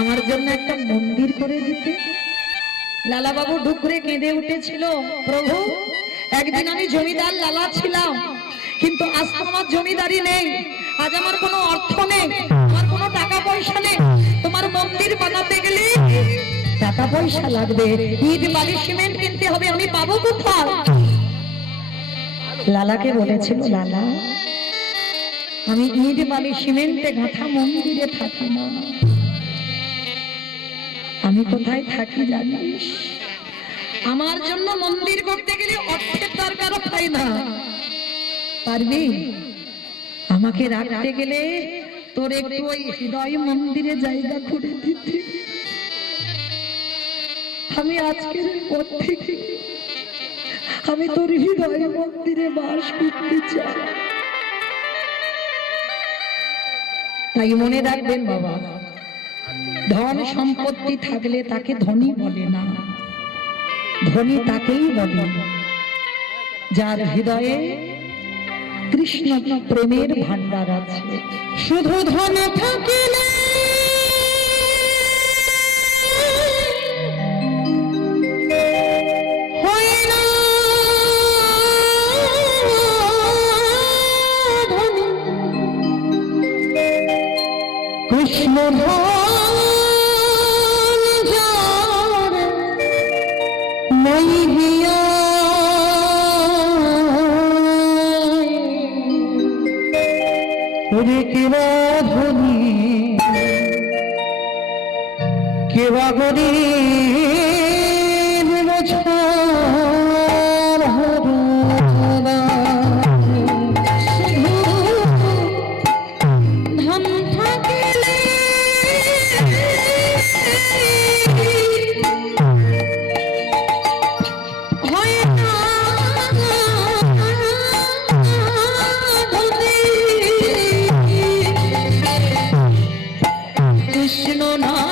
আমার জন্য একটা মন্দির করে দিতে? লালাবাবু ঢুকরে কেঁদে উঠেছিল, প্রভু একদিন আমি জমিদার লালা ছিলাম, কিন্তু আজ আমার জমিদারি নেই, আজ আমার কোনো অর্থ নেই, আমার কোনো টাকা পয়সা নেই। তোমার মন্দির বানাতে গেলে টাকা পয়সা লাগবে, ইট বালি সিমেন্ট কিনতে হবে, আমি পাবো কোথায়? লালাকে বলেছিল, লালা আমি ইট বালি সিমেন্টে গাঁথা মন্দিরে থাকি না, আমি কোথায় থাকি জানিস? আমার জন্য মন্দির করতে গেলে অর্থের দরকার হয় না, পারবি? আমাকে রাখতে গেলে তোর একটু ওই হৃদয় মন্দিরে জায়গা করে দিতে। আমি আজকের পর থেকে আমি তোর হৃদয় মন্দিরে বাস করতে চাই। তাই মনে রাখবেন বাবা, ধন সম্পত্তি থাকলে তাকে ধনী বলে না, ধনী তাকেই বলে যার হৃদয়ে কৃষ্ণ প্রেমের ভান্ডার আছে। শুধু ধন থাকিলে হয় না ধনী, কৃষ্ণ ধন যার নাই হিয়া কেবা ধনী কেবা গরিব ধন থাকিলে হয় না কৃষ্ণ নাম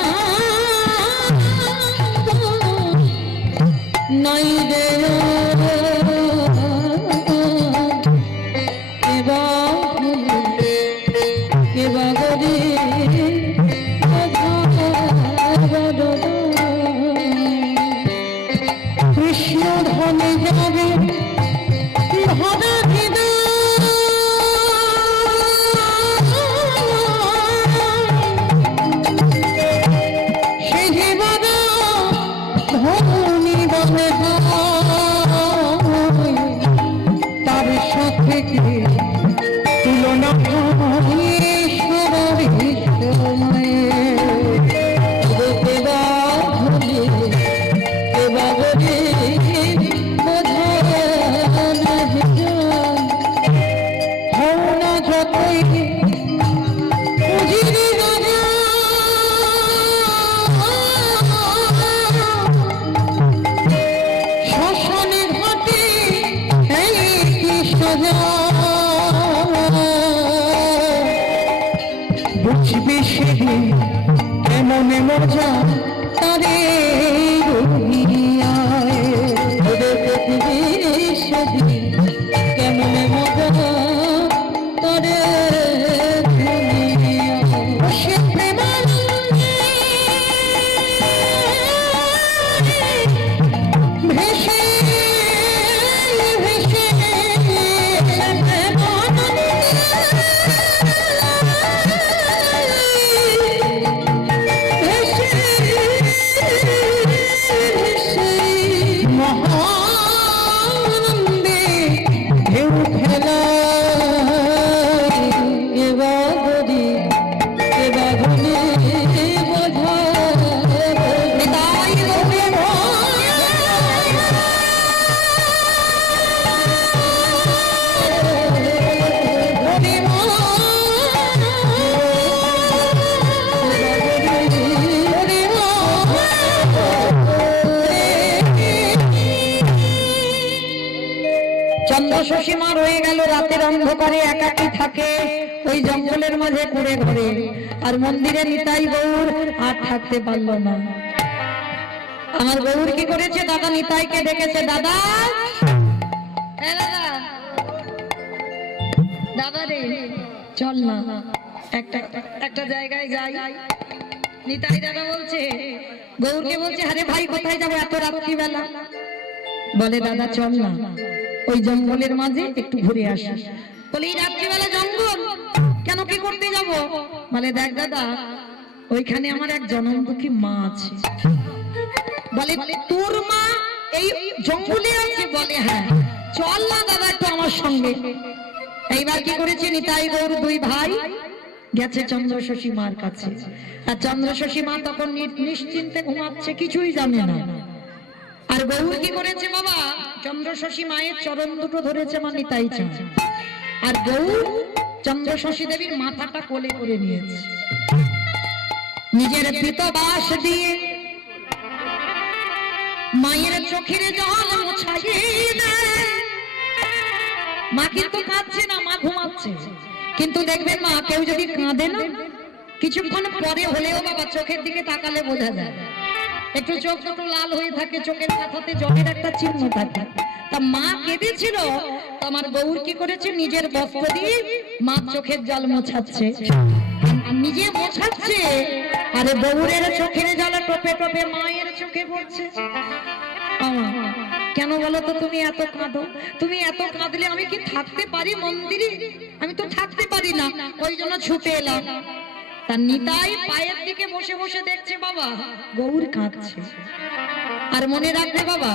কেমনে মজা তারে দুনিয়ায় ওরে পৃথিবী সেদিন কেমনে মজা তারে দুনিয়ায় সে প্রেমানন্দে ভেসে ভেসে মহানন্দে ঢেউ খেলা কেবা গরি কেবা গনে বোঝা বিদায় লোকে চন্দ্রশশীমা রয়ে গেল রাতের অন্ধকারে একাকী থাকে ওই জঙ্গলের মাঝে ঘুরে ঘুরে আর মন্দিরে নিতাই গৌর আর থাকতে পারলো না আমার গৌর কি করেছে দাদা নিতাইকে ডেকেছে দাদা এ দাদা দাদা রে চল না একটা একটা জায়গায় যাই নিতাই দাদা বলছে গৌরকে বলছে আরে ভাই কোথায় যাবো এত রাত্রিবেলা বলে দাদা চল না ওই জঙ্গলের মাঝে একটু ঘুরে আসি বলে এই রাত্রিবেলা জঙ্গল কেন কি করতে যাব বলে দেখ দাদা ওইখানে আমার এক জনমদুখী মা আছে বলে তোর মা এই জঙ্গলে আছে বলে হ্যাঁ চল না দাদা একটু আমার সঙ্গে এইবার কি করেছে নিতাই গৌর দুই ভাই গেছে চন্দ্রশশী মার কাছে আর চন্দ্রশশী মা তখন নিশ্চিন্তে ঘুমাচ্ছে কিছুই জানে না আর গৌর কি করেছে বাবা চন্দ্রশশী মায়ের চরণ দুটো ধরেছে মা নিতাই চাঁদ আর গৌর চন্দ্রশশী দেবীর মাথাটা কোলে করে নিয়েছে নিজের পীতবাস দিয়ে মায়ের চোখের জল মুছাইয়ে দেয় মা কিন্তু কাঁদছে না মা ঘুমাচ্ছে কিন্তু দেখবেন মা কেউ যদি কাঁদে না কিছুক্ষণ পরে হলেও বাবা চোখের দিকে তাকালে বোঝা যায় একটু চোখ দুটো লাল হয়ে থাকে চোখের মাথাতে জলের একটা চিহ্ন থাকে তা মা কেঁদেছিল আমার গৌর কি করেছে নিজের বস্ত্র দিয়ে মা চোখের জল মোছাচ্ছে নিজে মোছাচ্ছে আরে গৌরের চোখের জল টোপে টোপে মায়ের চোখে পড়ছে কেন বলো তো তুমি এত কাঁদো তুমি এত কাঁদলে আমি কি থাকতে পারি মন্দিরে আমি তো থাকতে পারি না ওই জন্য ছুটে এলাম তার নিতাই পায়ের দিকে বসে বসে দেখছে বাবা গৌর কাঁদছে আর মনে রাখবে বাবা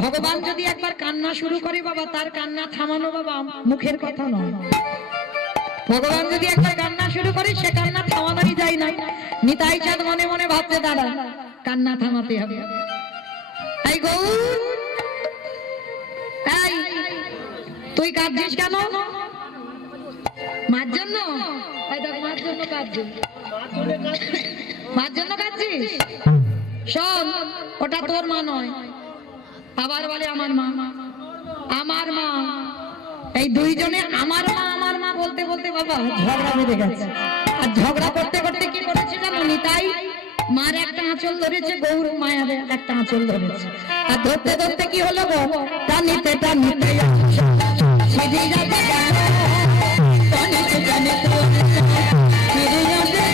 ভগবান যদি একবার কান্না শুরু করে বাবা তার কান্না থামানো বাবা মুখের কথা নয় ভগবান যদি একবার কান্না শুরু করে সে কান্না থামানোই যায় না নিতাই চাঁদ মনে মনে ভাবতে দাঁড়া কান্না থামাতে হবে এই গৌর এই তুই কাঁদছিস কেন মার জন্য মার জন্য কাঁদছিস মার জন্য কাঁদছিস শোন ওটা তোর মা নয় আবার বলে আমার মা আমার মা এই দুইজনে আমার মা বলতে বলতে বাবা ঝগড়া বেঁধে গেছে আর ঝগড়া করতে করতে কি করেছে জানো নিতাই মার একটা আঁচল ধরেছে গৌর মায়ের একটা আঁচল ধরেছে আর ধরতে ধরতে কি হলো গো টানিতে টানিতে সিঁড়ি যাবে টানিতে টানিতে সিঁড়ি যাবে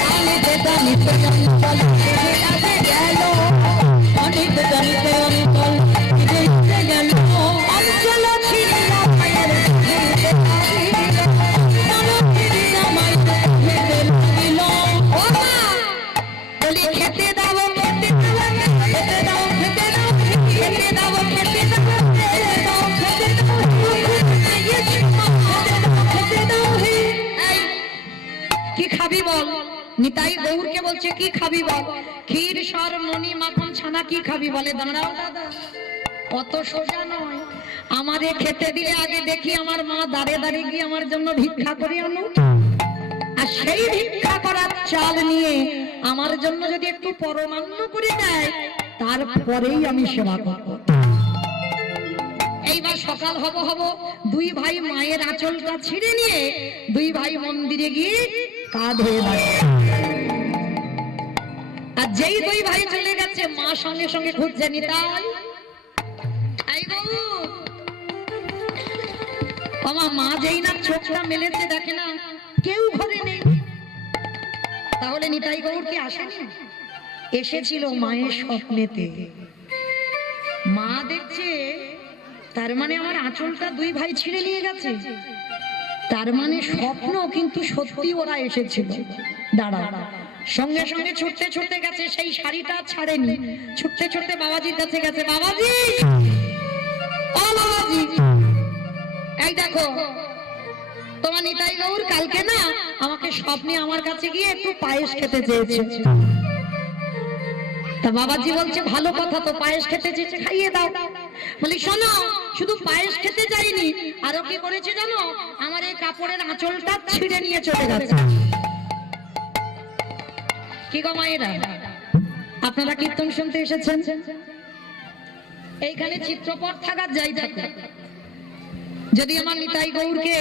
টানিতে টানিতে অঞ্চল সিঁড়ি যাবে গেল টানিতে টানিতে অঞ্চল সিঁড়ি যাবে গেল অঞ্চল ছিল মায়ের খেতে দাও খেতে দাও খেতে দাও খেতে দাও খেতে দাও খেতে দাও কি খাবি বল নিতাই গৌরকে বলছে কি খাবি বল ক্ষীর সর ননি মাখন ছানা কি খাবি বলে দাঁড়াও দাদা অত সোজা নয় আমারে খেতে দিলে আগে দেখি আমার মা দাঁড়ে দাঁড়িয়ে গিয়ে আমার জন্য ভিক্ষা করে আনো আর সেই ভিক্ষা করার চাল নিয়ে আমার জন্য যদি একটু পরমান্ন করে দেয় তারপরেই আমি সেবা করব এইবার সকাল হব দুই ভাই মায়ের আঁচলটা ছিঁড়ে নিয়ে দুই ভাই মন্দিরে গিয়ে কাঁধ হয়ে দাঁড়িয়ে। আর যেই দুই ভাই চলে গেছে মা সঙ্গে সঙ্গে খুঁজছে নিতাই এই বাবু আমার মা যেই না চোখটা মেলেছে দেখে না কেউ ঘরে নেই। তাহলে নিতাই গৌর কি আসেনি? এসেছিল মায়ের স্বপ্নেতে। মা দেখছে তার মানে আমার আঁচলটা দুই ভাই ছিঁড়ে নিয়ে গেছে, তার মানে স্বপ্ন কিন্তু সত্যি ওরা এসেছিল। দাঁড়া, সঙ্গে সঙ্গে ছুটতে ছুটতে গেছে, সেই শাড়িটা ছাড়েনি, ছুটতে ছুটতে বাবাজির কাছে গেছে। বাবাজি, ও বাবাজি, এই দেখো তোমার নিতাই গৌর কালকে না আমাকে স্বপ্নে আমার কাছে গিয়ে একটু পায়েস খেতে চেয়েছে। তা বাবাজি বলছে ভালো কথা, তো পায়েস খেতে চেয়েছে, খাইয়ে দাও। বলি শোনো, শুধু পায়েস খেতে যাইনি, আরো কি করেছে জানো? আমার এই কাপড়ের আঁচলটা ছিঁড়ে নিয়ে চলে গেছে। কি গো মায়েরা, আপনারা কীর্তন শুনতে এসেছেন, এইখানে চিত্রপট থাকার যাই থাকে। যদি আমার নিতাই গৌরকে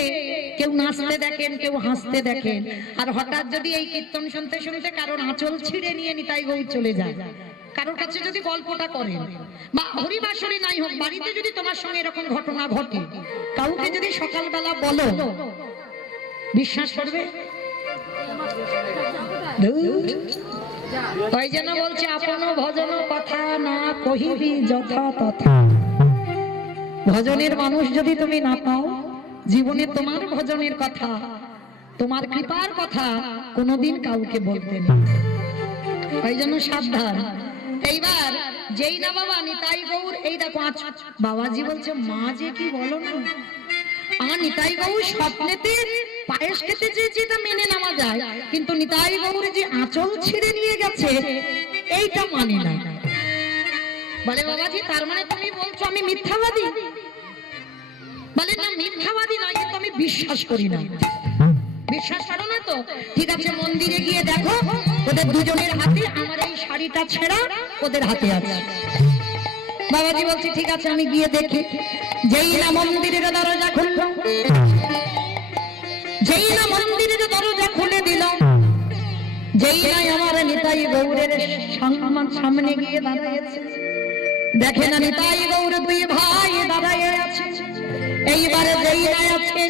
কেউ নাচতে দেখেন, কেউ হাসতে দেখেন, আর হঠাৎ যদি এই কীর্তন শুনতে শুনতে কারোর আঁচল ছিঁড়ে নিয়ে নিতাই গৌর চলে যায়, কারোর কাছে যদি গল্পটা করেন বা হরিবাসরে নাই হোক, বাড়িতে যদি তোমার সঙ্গে এরকম ঘটনা ঘটে, কাউকে যদি সকালবেলা বলো, বিশ্বাস করবে? ওই যেন বলছে আপন ভজন কথা না কহিবি যথা তথা। ভজনের মানুষ যদি তুমি না পাও, জীবনে তোমার ভজনের কথা, তোমার কৃপার কথা কোনোদিন কাউকে বলতে নেই। ওই জন্য সাবধান। এইবার যেই না বাবা নিতাই গৌর, এই দেখো বাবাজি বলছে মা যে কি বলো না, আমার নিতাই গৌর স্বপ্নেতে পায়েস খেতে চেয়েছে, এটা মেনে নেওয়া যায়, কিন্তু নিতাই গৌর যে আঁচল ছিঁড়ে নিয়ে গেছে এইটা মানি না। বলে বাবাজি তার মানে তুমি বলছো আমি মিথ্যাবাদী? বলে না, মিথ্যাবাদী নয়, কিন্তু আমি বিশ্বাস করি না। বিশ্বাস করো না তো? ঠিক আছে, মন্দিরে গিয়ে দেখো ওদের দুজনের হাতে আমার এই শাড়িটা ছেঁড়া ওদের হাতে আছে। বাবাজি বলছে ঠিক আছে, আমি গিয়ে দেখি। যেই না মন্দিরের দরজা খুলল, যেই না মন্দিরের দরজা খুলে দিল, যেই না আমার নিতাই গৌরের সামনে গিয়ে দাঁড়িয়েছে, দেখে না নিতাই গৌর দুই ভাই দাঁড়িয়ে আছে। এইবারে যেই না আছে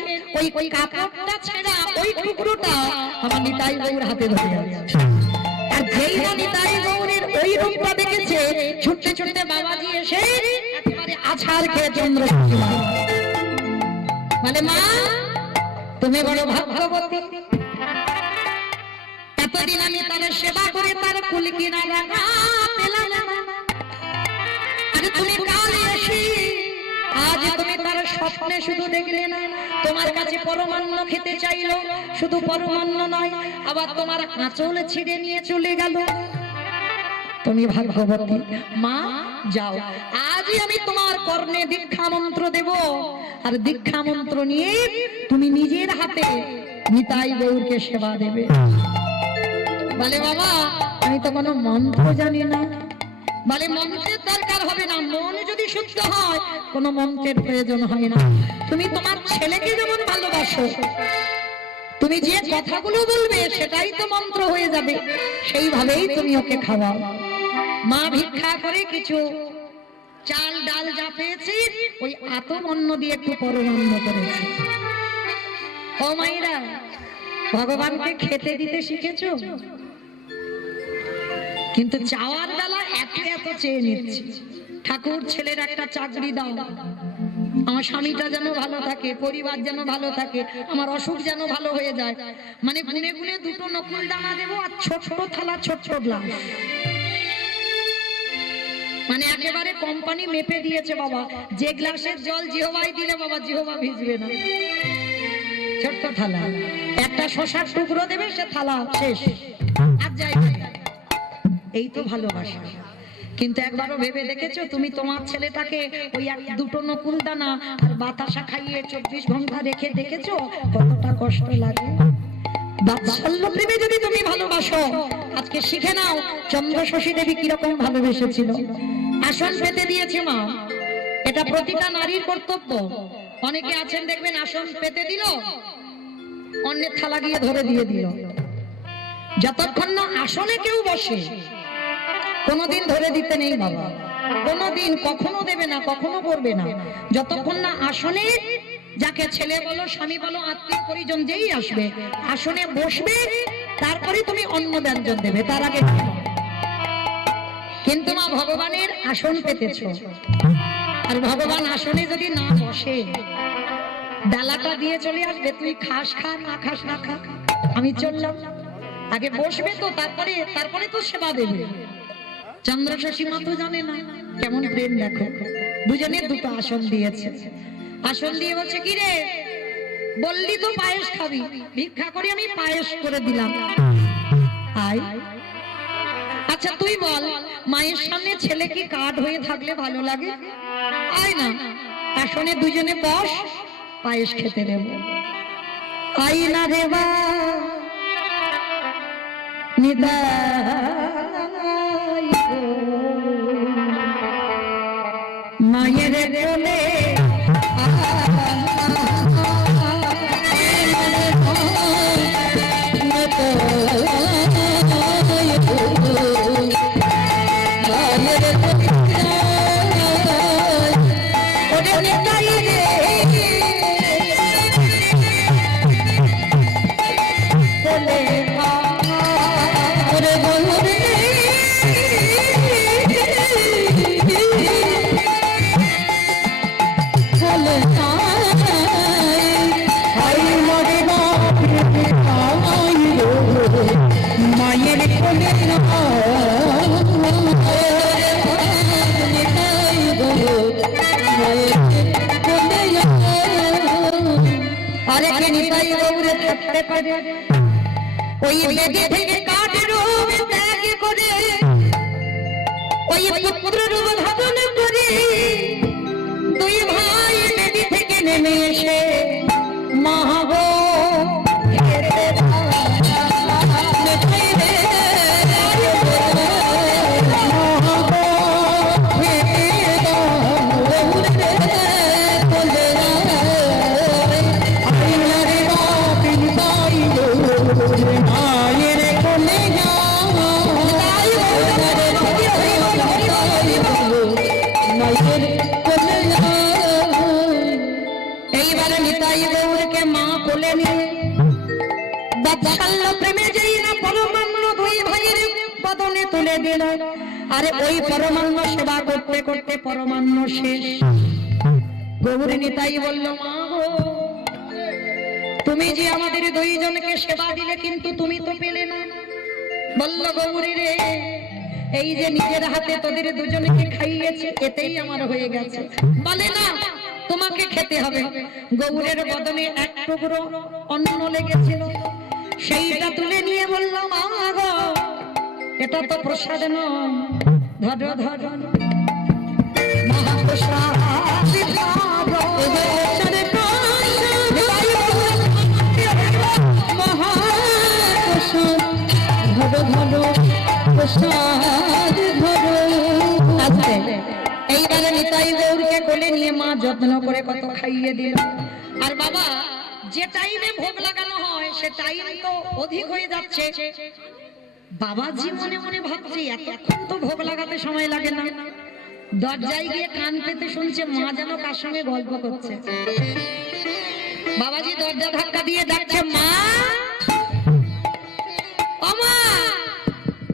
ওই কাপড়টা ছেঁড়া ওই টুকরোটা আমার নিতাই গৌর হাতে ধরে আছে। আর যেই না নিতাই গৌরের ওই রূপটা দেখেছে, ছুটতে ছুটতে বাবাজি এসে একেবারে আছাড় খেয়ে চন্দ্র বলে মা তুমি বড় ভাগ্যবতী, এতদিন আমি তার সেবা করে তার কুল কিনারা পেলাম না, আর তুমি কাল এসে আজ তুমি তার স্বপ্নে শুধু দেখলে না, তোমার কাছে পরমান্ন খেতে চাইলো, শুধু পরমান্ন নয় আবার তোমার আঁচল ছিঁড়ে নিয়ে চলে গেল। তুমি ভাগ্যবতী মা, যাও আজই আমি তোমার কর্ণে দীক্ষা মন্ত্র দেব, আর দীক্ষা মন্ত্র নিয়ে তুমি নিজের হাতে নিতাই গৌরকে সেবা দেবে। বলে বাবা আমি তো কোনো মন্ত্র জানি না। বলে মন্ত্রের দরকার হবে না, মন যদি শুদ্ধ হয় কোনো মন্ত্রের প্রয়োজন হয় না। তুমি তোমার ছেলেকে যেমন ভালোবাসো, তুমি যে কথাগুলো বলবে সেটাই তো মন্ত্র হয়ে যাবে, সেইভাবেই তুমি ওকে খাওয়াও। মা ভিক্ষা করে কিছু চাল ডাল যা পেয়েছি ওই আতম অন্ন দিয়ে একটু পরমান্ন করেছে। ও মায়েরা, ভগবানকে খেতে দিতে শিখেছো? কিন্তু চাওয়ার বেলা এত এত চেয়ে নিচ্ছি, ঠাকুর ছেলের একটা চাকরি দাও, আমার স্বামীটা যেন ভালো থাকে, পরিবার যেন ভালো থাকে, আমার অসুখ যেন ভালো হয়ে যায়। মানে গুনে গুনে দুটো নকুল দানা দেবো আর ছোট থালা ছোট গ্লাস, মানে একেবারে কোম্পানি মেপে দিয়েছে বাবা, যে গ্লাসের জল জিহবাই দিলে বাবা জিহবা ভিজবে না। ছোট্ট থালা, একটা শশার টুকরো দেবে, সে থালা শেষ, আর যাই। এই তো ভালোবাসা। কিন্তু একবারও ভেবে দেখেছো তুমি তোমার ছেলেটাকে ওই দুটো নকুল দানা আর বাতাসা খাইয়ে 24 ঘন্টা রেখে দেখেছো কতটা কষ্ট লাগে? বাৎসল্য প্রেমে যদি তুমি ভালোবাসো, আজকে শিখে নাও চন্দ্রশশী দেবী কিরকম ভালোবেসেছিল। আসন পেতে দিয়েছে মা, এটা প্রতিটা নারীর কর্তব্য। অনেকে আছেন দেখবেন আসন পেতে দিল, অন্যের থালা গিয়ে ধরে দিয়ে দিল, যতক্ষণ না আসনে কেউ বসে কোনোদিন ধরে দিতে নেই বাবা, কোনোদিন কখনো দেবে না, কখনো করবে না। যতক্ষণ না আসনে, যাকে ছেলে বলো স্বামী বলো আত্মীয় পরিজন যেই আসবে আসনে বসবে, তারপরে তুমি অন্ন ব্যঞ্জন দেবে, তার আগে না। কিন্তু মা ভগবানের আসন পেতেছ, আর ভগবান আসনে যদি না বসে ডালাটা দিয়ে চলে আসবে, তুই খাস খা, না খাস না খা, আমি চললাম। আগে বসবে তো, তারপরে তো সেবা দেবে। চন্দ্রশাসী মা তো জানে না কেমন প্রেম, দেখো দুজনের দুটো আসন দিয়েছে। আসন দিয়ে বলছে কি রে, বললি তো পায়েস খাবি, ভিক্ষা করে আমি পায়েস করে দিলাম, আয়। আচ্ছা তুই বল, মায়ের সামনে ছেলে কি কাঠ হয়ে থাকলে ভালো লাগে? আয় না, আসনে দুজনে বস, পায়েস খেতে দেব। আই না রে বা নিদাই গো, মায়ের কোলে থাকতে পারে ওই বেদে থেকে কাঠ রূপ ত্যাগ করে, ওই পুত্র রূপ ধারণ করে দুই ভাই বেদে থেকে নেমে এসে মহাগো আরে ওই পরমান্ন সেবা করতে করতে পরমান্ন শেষ। গৌরী নিতাই বলল, মা গো তুমি যে আমাদের দুইজনকে সেবা দিলে, কিন্তু তুমি তো পেলে না। বলল, গৌরী রে, এই যে নিজের হাতে তোদের দুজনকে খাইয়েছে, এতেই আমার হয়ে গেছে। বলে না, তোমাকে খেতে হবে। গৌরের বদনে এক টুকরো অন্ন লেগেছিল, সেইটা তুলে নিয়ে বলল, মা গো এটা তো প্রসাদ নয়, ধরো ধরো মহাপ্রসাদ, এইবারে নিতাই গৌরকে কোলে নিয়ে মা যত্ন করে কত খাইয়ে দিল। আর বাবা, যে টাইমে ভোগ লাগানো হয় সে টাইম তো অধিক হয়ে যাচ্ছে। বাবাজি মনে মনে ভাবছে, এতক্ষণ তো ভোগ লাগাতে সময় লাগে না। দরজায় গিয়ে কান পেতে শুনছে মা যেন কার সঙ্গে গল্প করছে। বাবাজি দরজা ধাক্কা দিয়ে ডাকছে, মা ও মা,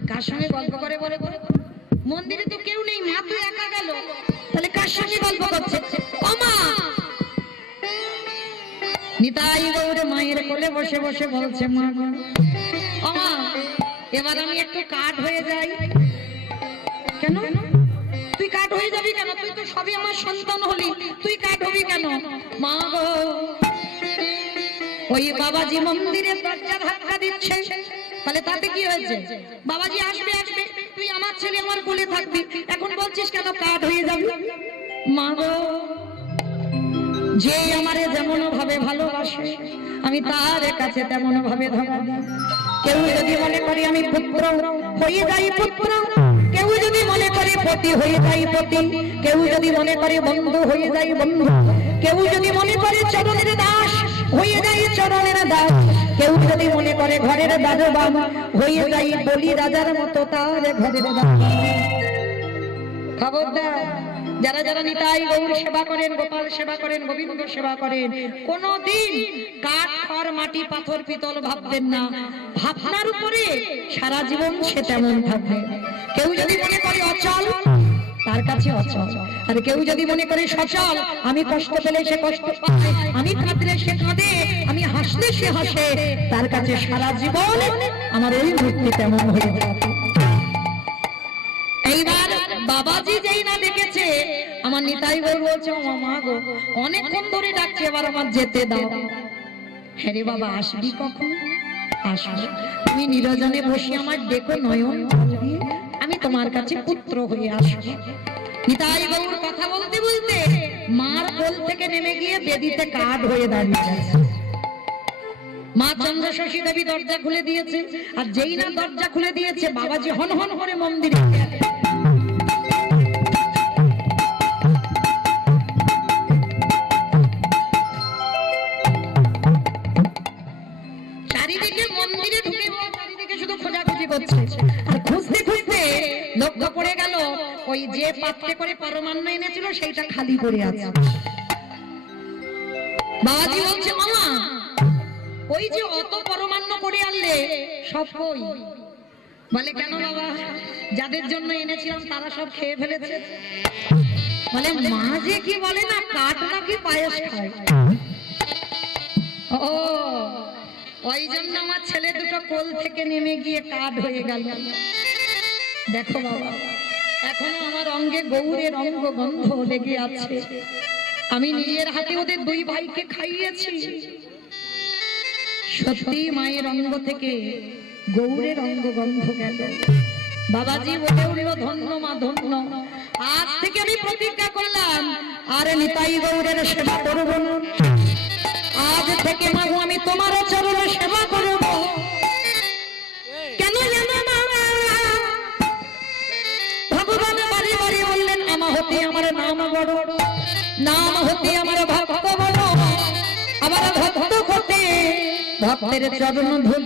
কার সঙ্গে গল্প করে বলে বলে? মন্দিরে তো কেউ নেই, মা তো একা গেল, তাহলে কার সঙ্গে গল্প করছে? ও মা। নিতাই গৌর মায়ের কোলে বসে বসে বলছে, মা গো, ও মা, এবার আমি একটু কাঠ হয়ে যাই। কেন তুই কাঠ হয়ে যাবি কেন? তুই তো সবই আমার সন্তান হলি, তুই কাঠ হবি কেন? মা গো, ওই বাবাজি মন্দিরে দরজা ধাক্কা দিচ্ছে, তাহলে তাতে কি হয়েছে? বাবাজি আসবে আসবে, তুই আমার ছেলে আমার কোলে থাকবি, এখন বলছিস কেন কাঠ হয়ে যাবি? মা গো, যে আমারে যেমন ভাবে ভালোবাসে আমি তার কাছে তেমন ভাবে ধরা দিই। কেউ যদি মনে করে আমি পুত্র হয়ে যাই পুত্র, কেউ যদি মনে করে পতি হয়ে যাই পতি, কেউ যদি মনে করে বন্ধু হয়ে যাই বন্ধু, কেউ যদি মনে করে চরণের দাস হয়ে যাই চরণের দাস। কেউ যদি মনে করে ঘরের দারোয়ান, হয়ে যাই বলি রাজার মতো তার ঘরের দাস। খবরদার, যারা যারা নিতাই গৌর সেবা করেন, গোপাল সেবা করেন, গোবিন্দ সেবা করেন, কোনদিন কাঠ খড় মাটি পাথর পিতল ভাববেন না। ভাবনার উপরে সারা জীবন সে তেমন থাকবে। কেউ যদি মনে করে অচল, তার কাছে অচল। আর কেউ যদি মনে করে সচল, আমি কষ্ট পেলে সে কষ্ট পায়, আমি কাঁদলে সে কাঁদে, আমি হাসলে সে হাসে, তার কাছে সারা জীবন আমার ওই মূর্তি তেমন হয়ে যাবে। এইবার বাবাজি যেই না দেখেছে, আমার নিতাই গৌর বলছে, ও মা গো, অনেকক্ষণ ধরে ডাকছে, এবার আমার যেতে দাও। হ্যাঁ রে বাবা, আসবি কখন? আসবো, তুমি নিরজনে বসে আমার দেখো নয়ন জল দিয়ে, আমি তোমার কাছে পুত্র হয়ে আসবো। নিতাই গৌর কথা বলতে বলতে মার কোল থেকে নেমে গিয়ে বেদিতে কাঠ হয়ে দাঁড়িয়ে গেছে। মা চন্দ্রশশী দেবী দরজা খুলে দিয়েছে, আর যেই না দরজা খুলে দিয়েছে, বাবাজি হন হন করে মন্দিরে চারিদিকে মন্দিরে ঢুকে চারিদিকে শুধু খোঁজাখুঁজি করছে। আর খুঁজতে খুঁজতে লক্ষ্য পড়ে গেল, ওই যে পাত্রে করে পরমান্ন এনেছিল সেইটা খালি পড়ে আছে। বাবাজি বলছে, মামা ওই যে অত পরমান্ন করে আনলে সব কই? বলে, কেন বাবা, যাদের জন্য এনেছিলাম তারা সব খেয়ে ফেলেছে। বলে, মা যে কি বলে না, কাঠ নাকি পায়েস খায়। ও, ওই জন্য আমার ছেলে দুটো কোল থেকে নেমে গিয়ে কাঠ হয়ে গেল। দেখো বাবা, এখনো আমার অঙ্গে গৌরের অঙ্গ গন্ধ লেগে আছে। আমি নিজের হাতে ওদের দুই ভাইকে খাইয়েছি। সত্যি মায়ের অঙ্গ থেকে গৌরের অঙ্গ গন্ধ গেল। বাবাজি বলে উঠল, ধন্য মা ধন্য। আজ থেকে আমি প্রতিজ্ঞা করলাম, আর নিতাই গৌরের সেবা করব না। আজ থেকে মাগো আমি তোমার চরণে সেবা করব। কেন জানো না, ভগবান বারে বারে বললেন, আমা হতে আমার নাম বড়, নাম হতে আমার ভক্ত বড়, আমার ভক্ত হতে ভক্তের চরণ ধুল।